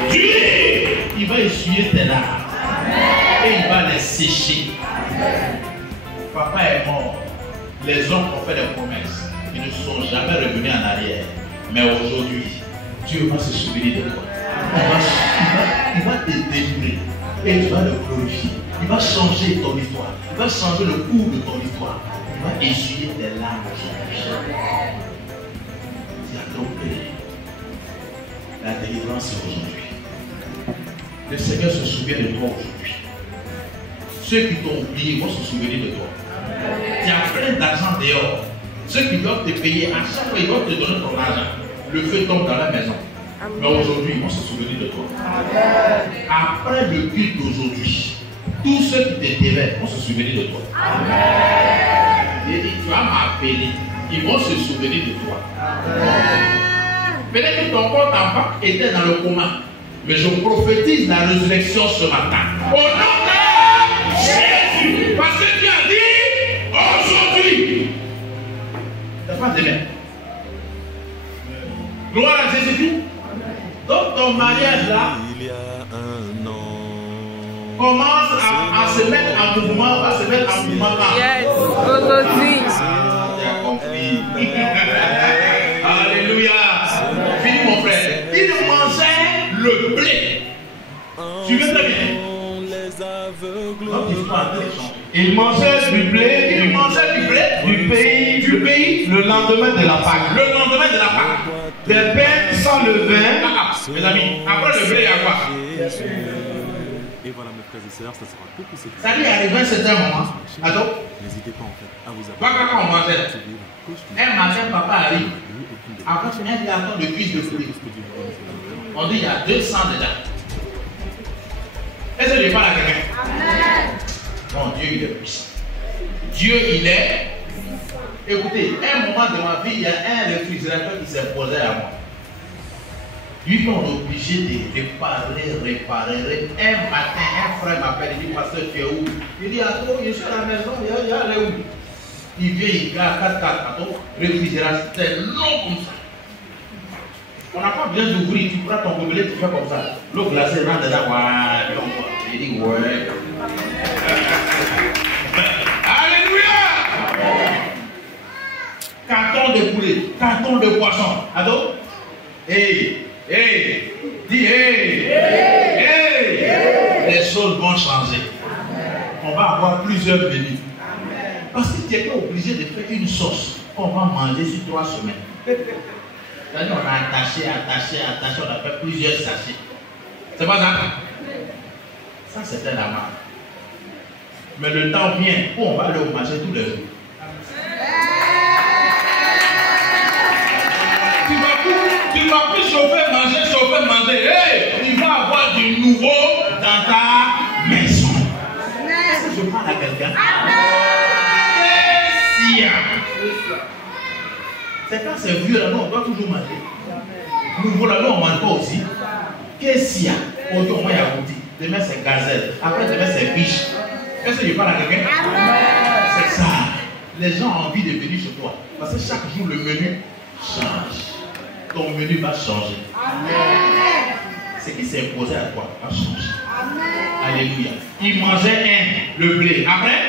Aujourd'hui, il va essuyer tes larmes. Et il va les sécher. Papa est mort. Les hommes ont fait des promesses. Ils ne sont jamais revenus en arrière. Mais aujourd'hui, Dieu va se souvenir de toi. Il va te délivrer. Et tu vas le glorifier. Il va changer ton histoire. Il va changer le cours de ton histoire. Il va essuyer tes larmes aujourd'hui. Tu as trop payé. La délivrance est aujourd'hui. Le Seigneur se souvient de toi aujourd'hui. Ceux qui t'ont oublié vont se souvenir de toi. Tu as plein d'argent dehors. Ceux qui doivent te payer, à chaque fois, ils doivent te donner ton argent. Le feu tombe dans la maison. Mais aujourd'hui, ils vont se souvenir de toi. Après le culte d'aujourd'hui, tous ceux qui t'étaient vont se souvenir de toi. Il dit, tu vas m'appeler. Ils vont se souvenir de toi. Peut-être que ton corps en bas était dans le coma. Mais je prophétise la résurrection ce matin. Au nom de Jésus. Parce que tu as dit aujourd'hui. C'est pas demain. Gloire à Jésus. Donc ton mariage là commence à se mettre en mouvement, va se mettre en mouvement. Yes, aujourd'hui. Tu as compris. Alléluia. Fini mon frère. Il mangeait le blé. Tu veux très bien. Il mangeait du blé, du pays le lendemain de la Pâque. Le lendemain de la Pâque. Des pains sans levain. Mes amis, après le blé, il y a quoi? Et voilà mes frères et sœurs, ça sera beaucoup plus. Ça lui est arrivé à un certain moment. Attends. N'hésitez pas en fait à vous abonner. Voilà quand on mangeait. Un matin, papa arrive. Après, un carton de cuisse de poulet. On dit il y a 200 dedans. Est-ce que je parle à quelqu'un? Non, Dieu il est puissant. Dieu il est. Écoutez, à un moment de ma vie, il y a un réfrigérateur qui s'est posé à moi. Lui, on est obligé de réparer. Un matin, un frère m'appelle, il dit, pasteur, tu es où? Il dit, attends, je suis à la maison, il y a où? Il vient, il garde 4, attends, réfrigérateur, c'est long comme ça. On n'a pas besoin d'ouvrir, tu prends ton gobelet, tu fais comme ça. L'eau glacée rentre dedans, voilà, il dit, ouais. Alléluia! Carton de poulet, carton de poisson. Attends. Hey, dis hey. Les choses vont changer. On va avoir plusieurs menus. Parce que tu n'es pas obligé de faire une sauce qu'on va manger sur 3 semaines. C'est-à-dire, on a attaché, on a fait plusieurs sachets. C'est pas ça? Ça, c'était la marque. Mais le temps vient où on va aller au marché tous les jours. Tu vas plus chauffer, manger. Hey, il va avoir du nouveau dans ta maison. Je parle à quelqu'un. C'est quand c'est vieux là, on doit toujours manger. Nouveau là, on ne mange pas aussi. Qu'est-ce qu'il y a? Aujourd'hui, on va y aboutir. Demain, c'est gazelle. Après, demain, c'est biche. Est-ce que je parle à quelqu'un? C'est ça. Les gens ont envie de venir chez toi. Parce que chaque jour, le menu change. Ton menu va changer. Amen. Ce qui s'est imposé à toi va changer. Amen. Alléluia. Il mangeait le blé. Après,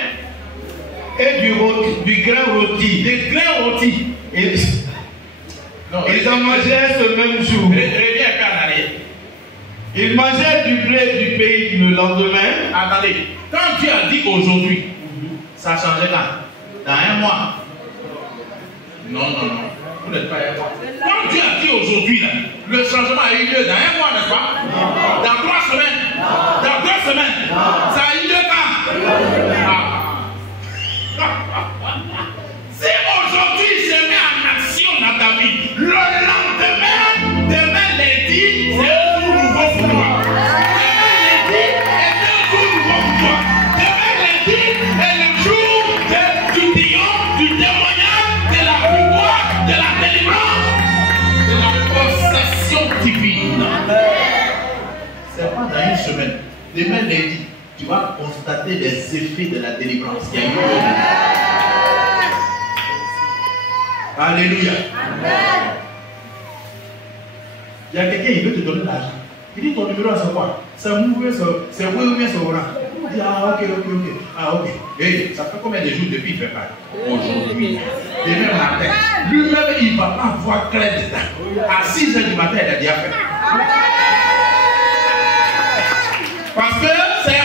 et du grain rôti. Des grains rôtis. Ils en mangeaient ce même jour. Reviens à l'arrière. Ils mangeaient du blé du pays le lendemain. Attendez. Quand Dieu a dit aujourd'hui, ça a changé là. Dans un mois. Non. Vous n'êtes pas un mois. Quand Dieu a dit aujourd'hui, là, le changement a eu lieu dans un mois, n'est-ce pas? Dans 3 semaines. Dans 2 semaines. Ça a eu lieu quand? Si aujourd'hui je mets en action dans ta vie, le lendemain, demain lundi, c'est un jour nouveau pour toi. Demain lundi est un jour nouveau pour toi. Demain lundi est le jour du triomphe, du témoignage, de la victoire, de la délivrance, de la possession divine. C'est pas dans une semaine. Demain lundi, tu vas constater les effets de la délivrance qui a eu lieu. Alléluia. Amen. Il y a quelqu'un qui veut te donner l'argent. Il dit ton numéro c'est quoi? C'est oui ou bien c'est orange. Il dit ok. Ah ok. Et ça fait combien de jours depuis il fait pas? Aujourd'hui. Demain matin. Lui-même il ne va pas voir clair dedans. À 6 h du matin il a déjà fait. Parce que c'est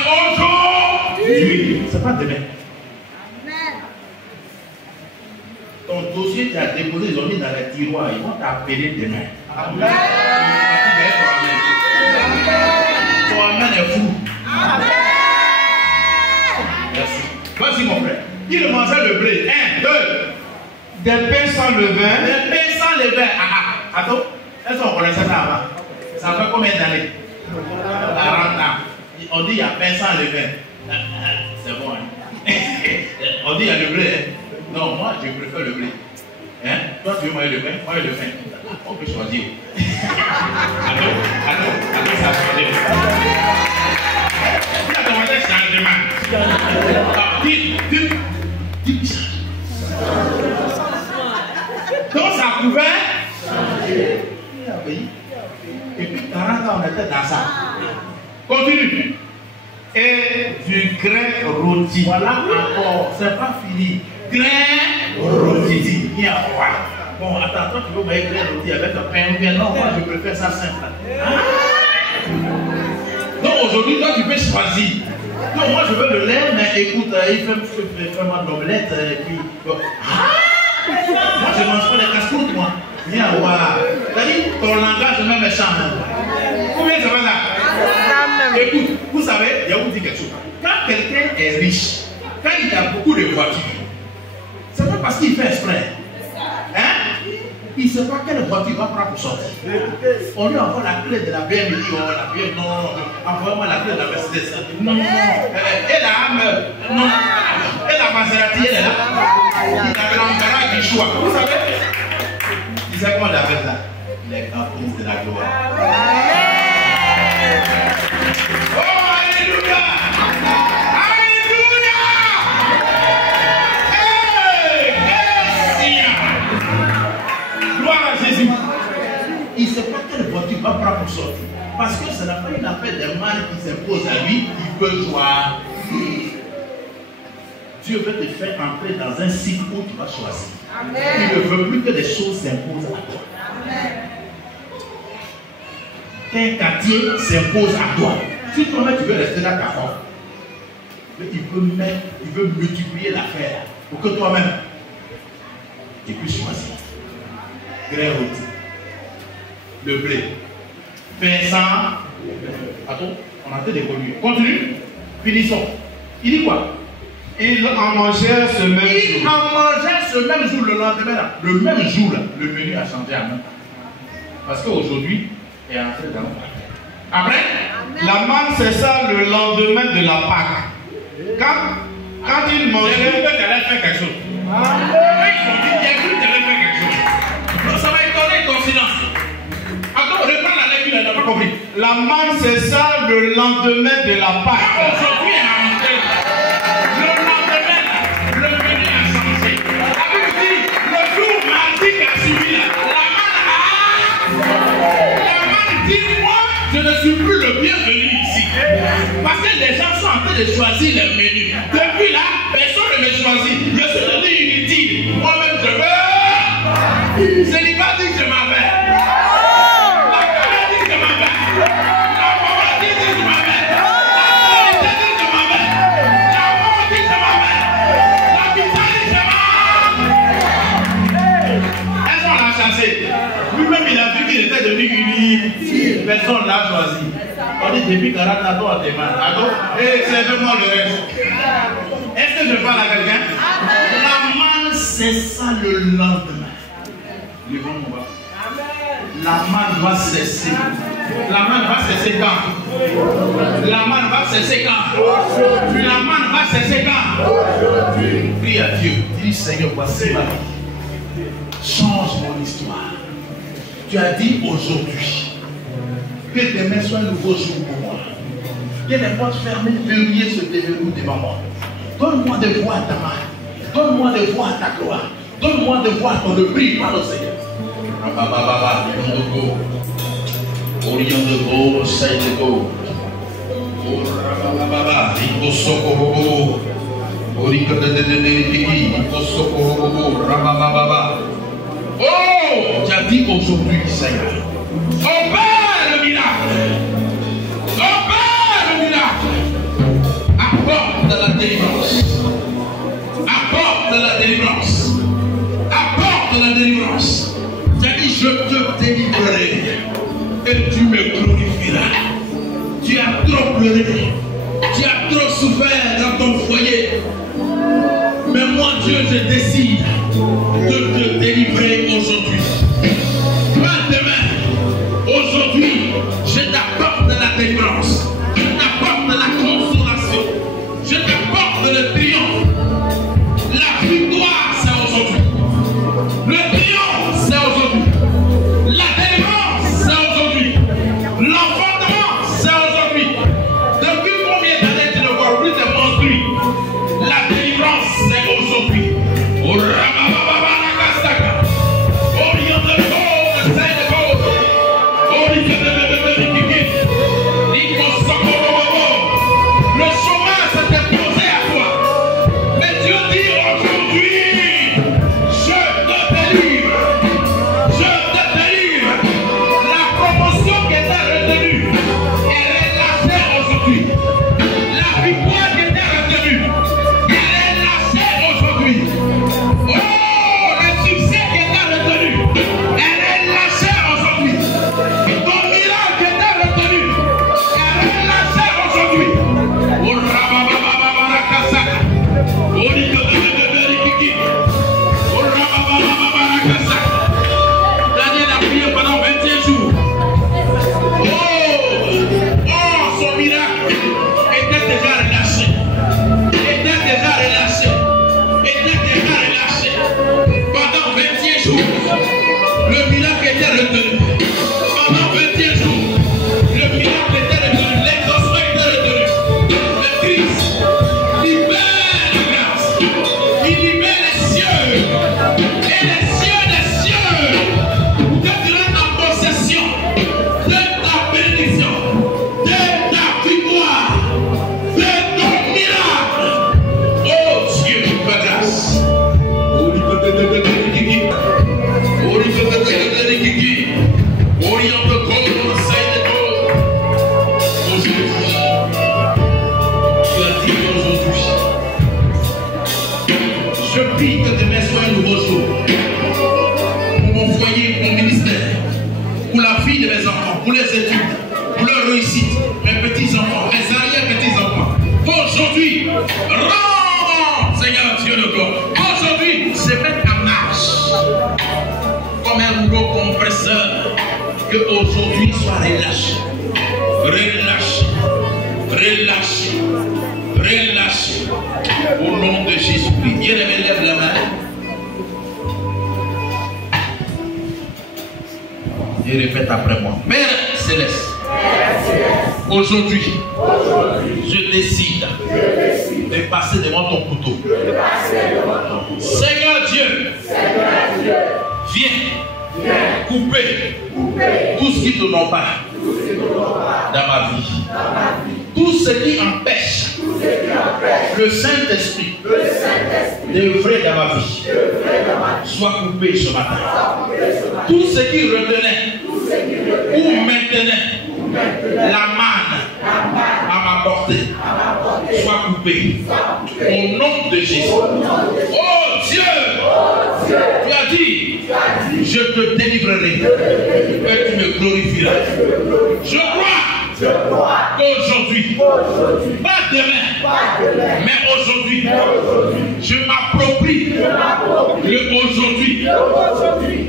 aujourd'hui. C'est pas demain. Ton dossier, tu as déposé, ils ont mis dans les tiroirs, ils vont t'appeler demain. Amen. Toi-même est fou. Amen. Merci. Vas-y mon frère. Il mangeait le blé. 1, 2. Des pains sans levain. Des pains sans levain. Attends. Est-ce qu'on connaissait ça avant? Ça fait combien d'années? 40 ans. On dit il y a pince sans le vin. C'est bon, hein? On dit il y a le blé. Hein? Non, moi je préfère le blé. Hein? Toi tu veux manger le vin? Moi le vin. On peut choisir. Attends, ça a changé. Il y a demandé changement. Dis. Donc ça pouvait changer. Et puis 40 ans on était dans ça. Continue. Et du grain rôti. Voilà encore, c'est pas fini. Grain rôti. Il y a quoi? Bon, attends, toi tu veux manger grain rôti avec un pain ou bien non, moi je préfère ça simple. Donc aujourd'hui, toi tu peux choisir. Non, moi je veux le lait, mais écoute, il fait moi de l'omelette et puis. Moi je mange pas les casse-croûtes, moi. C'est-à-dire, ton langage est même méchant. Combien ça va là? Écoute, vous savez, je vais vous dire quelque chose. Quand quelqu'un est riche, quand il a beaucoup de voitures, c'est pas parce qu'il fait exprès. Hein? Il ne sait pas quelle voiture il va prendre pour sortir. On lui envoie la clé de la BMW, la BMW, non, envoie-moi la clé de la Mercedes. Non. Et la Hammer, non. Et la Maserati, elle est là. Il a l'embarras du choix. Vous savez? Tu sais comment on appelle ça? Les caprices de la gloire. Oh, alléluia! Alléluia! Gloire à Jésus. Il ne sait pas quelle voiture il va prendre pour sortir. Parce que ce n'est pas une affaire de mal qui s'impose à lui, il peut choisir. Dieu veut te faire entrer dans un cycle où tu vas choisir. Amen. Il ne veut plus que des choses s'imposent à toi. Amen. Qu'un quartier s'impose à toi. Si toi-même tu veux rester là, d'accord. Mais il veut multiplier l'affaire pour que toi-même tu puisses choisir. Grain rôti, le blé, pain sans. Attends, on a fait des connues. Continue, finissons. Il dit quoi? Ils en mangèrent ce même jour. Ils en mangèrent ce même jour, le lendemain. Là. Le même jour, là, le menu a changé à même temps. Parce qu'aujourd'hui, il est entré dans le Pâques. Après, la manne cessa le lendemain de la Pâque. Quand ils mangeaient. Il y a cru que tu allais faire quelque chose. Ils ont dit, il y a cru que tu allais faire quelque chose. Donc ça va étonner ton silence. Attends, reprends la lecture, elle n'a pas compris. La manne cessa le lendemain de la Pâque. Aujourd'hui, elle a monté. Le lendemain, le menu a changé. La Bible dit, le jour mardi qui a suivi, la manne dit, moi, je ne suis plus le bienvenu ici. Parce que les gens sont en train de choisir le menu. Depuis là, personne ne me choisit. Je suis devenu inutile. Moi-même, je veux. Célibat dit que je m'en vais. La carrière dit que je m'en vais. La pauvreté dit que je m'en vais. La pauvreté dit que je m'en vais. La mort dit que je m'en vais. La pizza dit que je m'en vais. Est-ce qu'on l'a chassé? Lui-même, il a vu qu'il était devenu unique. Personne ne l'a choisi. On dit depuis 40 ans, on demande. Attends, et servez-moi le reste. Est-ce que je parle à quelqu'un? La manne cessa le lendemain. Levons-nous. La manne va cesser. La manne va cesser quand? La manne va cesser quand? Aujourd'hui. La manne va cesser quand? Aujourd'hui. Prie à Dieu. Dis Seigneur, voici ma vie. Change mon histoire. Tu as dit aujourd'hui. Que demain soit un nouveau jour pour moi. Que les portes fermées, verrouillées se déverrouillent devant moi. Donne-moi de voir ta main. Donne-moi de voir ta gloire. Donne-moi de voir ton prix par le Seigneur. Orion de go, say de go. Oh, tu as dit aujourd'hui, Seigneur. Opère le miracle. Opère le miracle. Apporte la délivrance. Apporte la délivrance. Apporte la délivrance. Tu as dit, je te délivrerai. Et tu me glorifieras. Tu as trop pleuré. Tu as trop souffert dans ton foyer. Mais moi, Dieu, je décide de te délivrer aujourd'hui. Pas demain. Aujourd'hui, Que aujourd'hui soit relâché. Relâché. Relâché. Relâché. Au nom de Jésus-Christ. Bien-aimé, lève la main. Et répète après moi. Père Céleste. Aujourd'hui, je décide de passer devant ton couteau. Seigneur Dieu, viens couper tout ce qui ne t'honore pas dans ma vie. Tout ce qui empêche le Saint-Esprit d'œuvrer dans ma vie soit coupé ce matin. Tout ce qui retenait ou maintenait la manne à ma portée soit coupé au nom de Jésus. Oh Dieu, tu as dit, je te délivrerai et tu me glorifieras. Je crois qu'aujourd'hui, pas demain, mais aujourd'hui, je m'approprie le aujourd'hui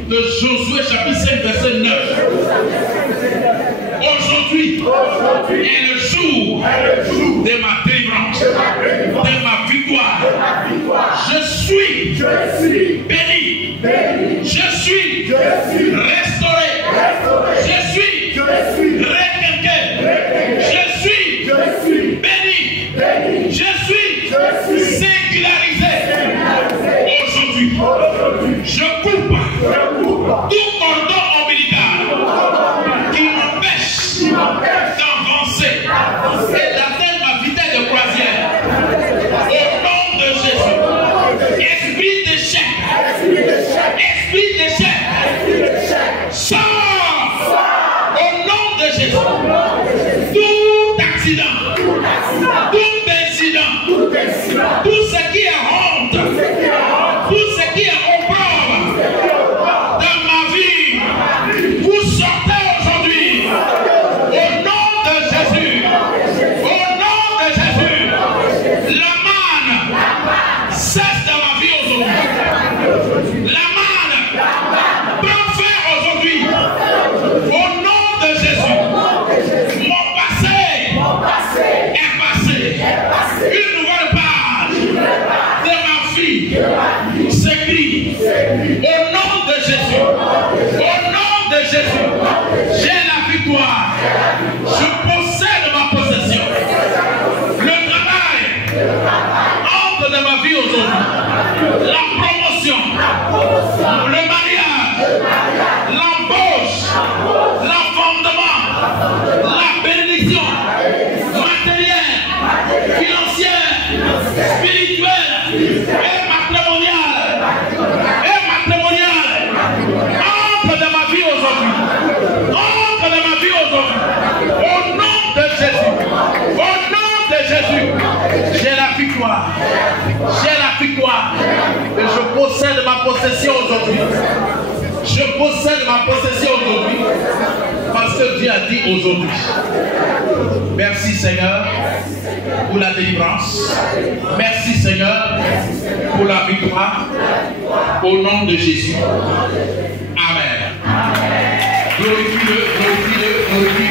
de Josué chapitre 5 verset 9. Aujourd'hui est le jour de ma délivrance, de ma victoire. Je suis béni. Je suis restauré. Je suis requinqué. Je suis béni. Je suis sécularisé. Aujourd'hui, je coupe tout cordon ombilical qui m'empêche d'avancer et d'atteindre ma vitesse de croisière. Au nom de Jésus, esprit d'échec, esprit d'échec, sors au nom de Jésus. Tout accident, tout incident, tout ce qui est honte, tout ce qui est opprobre dans ma vie, vous sortez aujourd'hui. Au nom de Jésus, au nom de Jésus, la manne cesse dans ma vie aujourd'hui. La manne prend fin aujourd'hui. Au nom de Jésus, mon passé est passé. Une nouvelle page de ma vie s'écrit. Au nom de Jésus, au nom de Jésus, j'ai la victoire. Je possède ma possession. Le travail entre dans ma vie aujourd'hui. La promotion, le mariage, l'embauche, l'enfantement, la bénédiction matérielle, financière, spirituelle et matrimoniale. Entre dans ma vie aujourd'hui. Entre dans ma vie aujourd'hui. Au nom de Jésus. Au nom de Jésus. J'ai la victoire. J'ai la victoire. Et je possède ma possession aujourd'hui. Je possède ma possession aujourd'hui. Parce que Dieu a dit aujourd'hui. Merci Seigneur pour la délivrance. Merci Seigneur pour la victoire. Au nom de Jésus. Amen. Glorifie-le, glorifie-le, glorifie-le.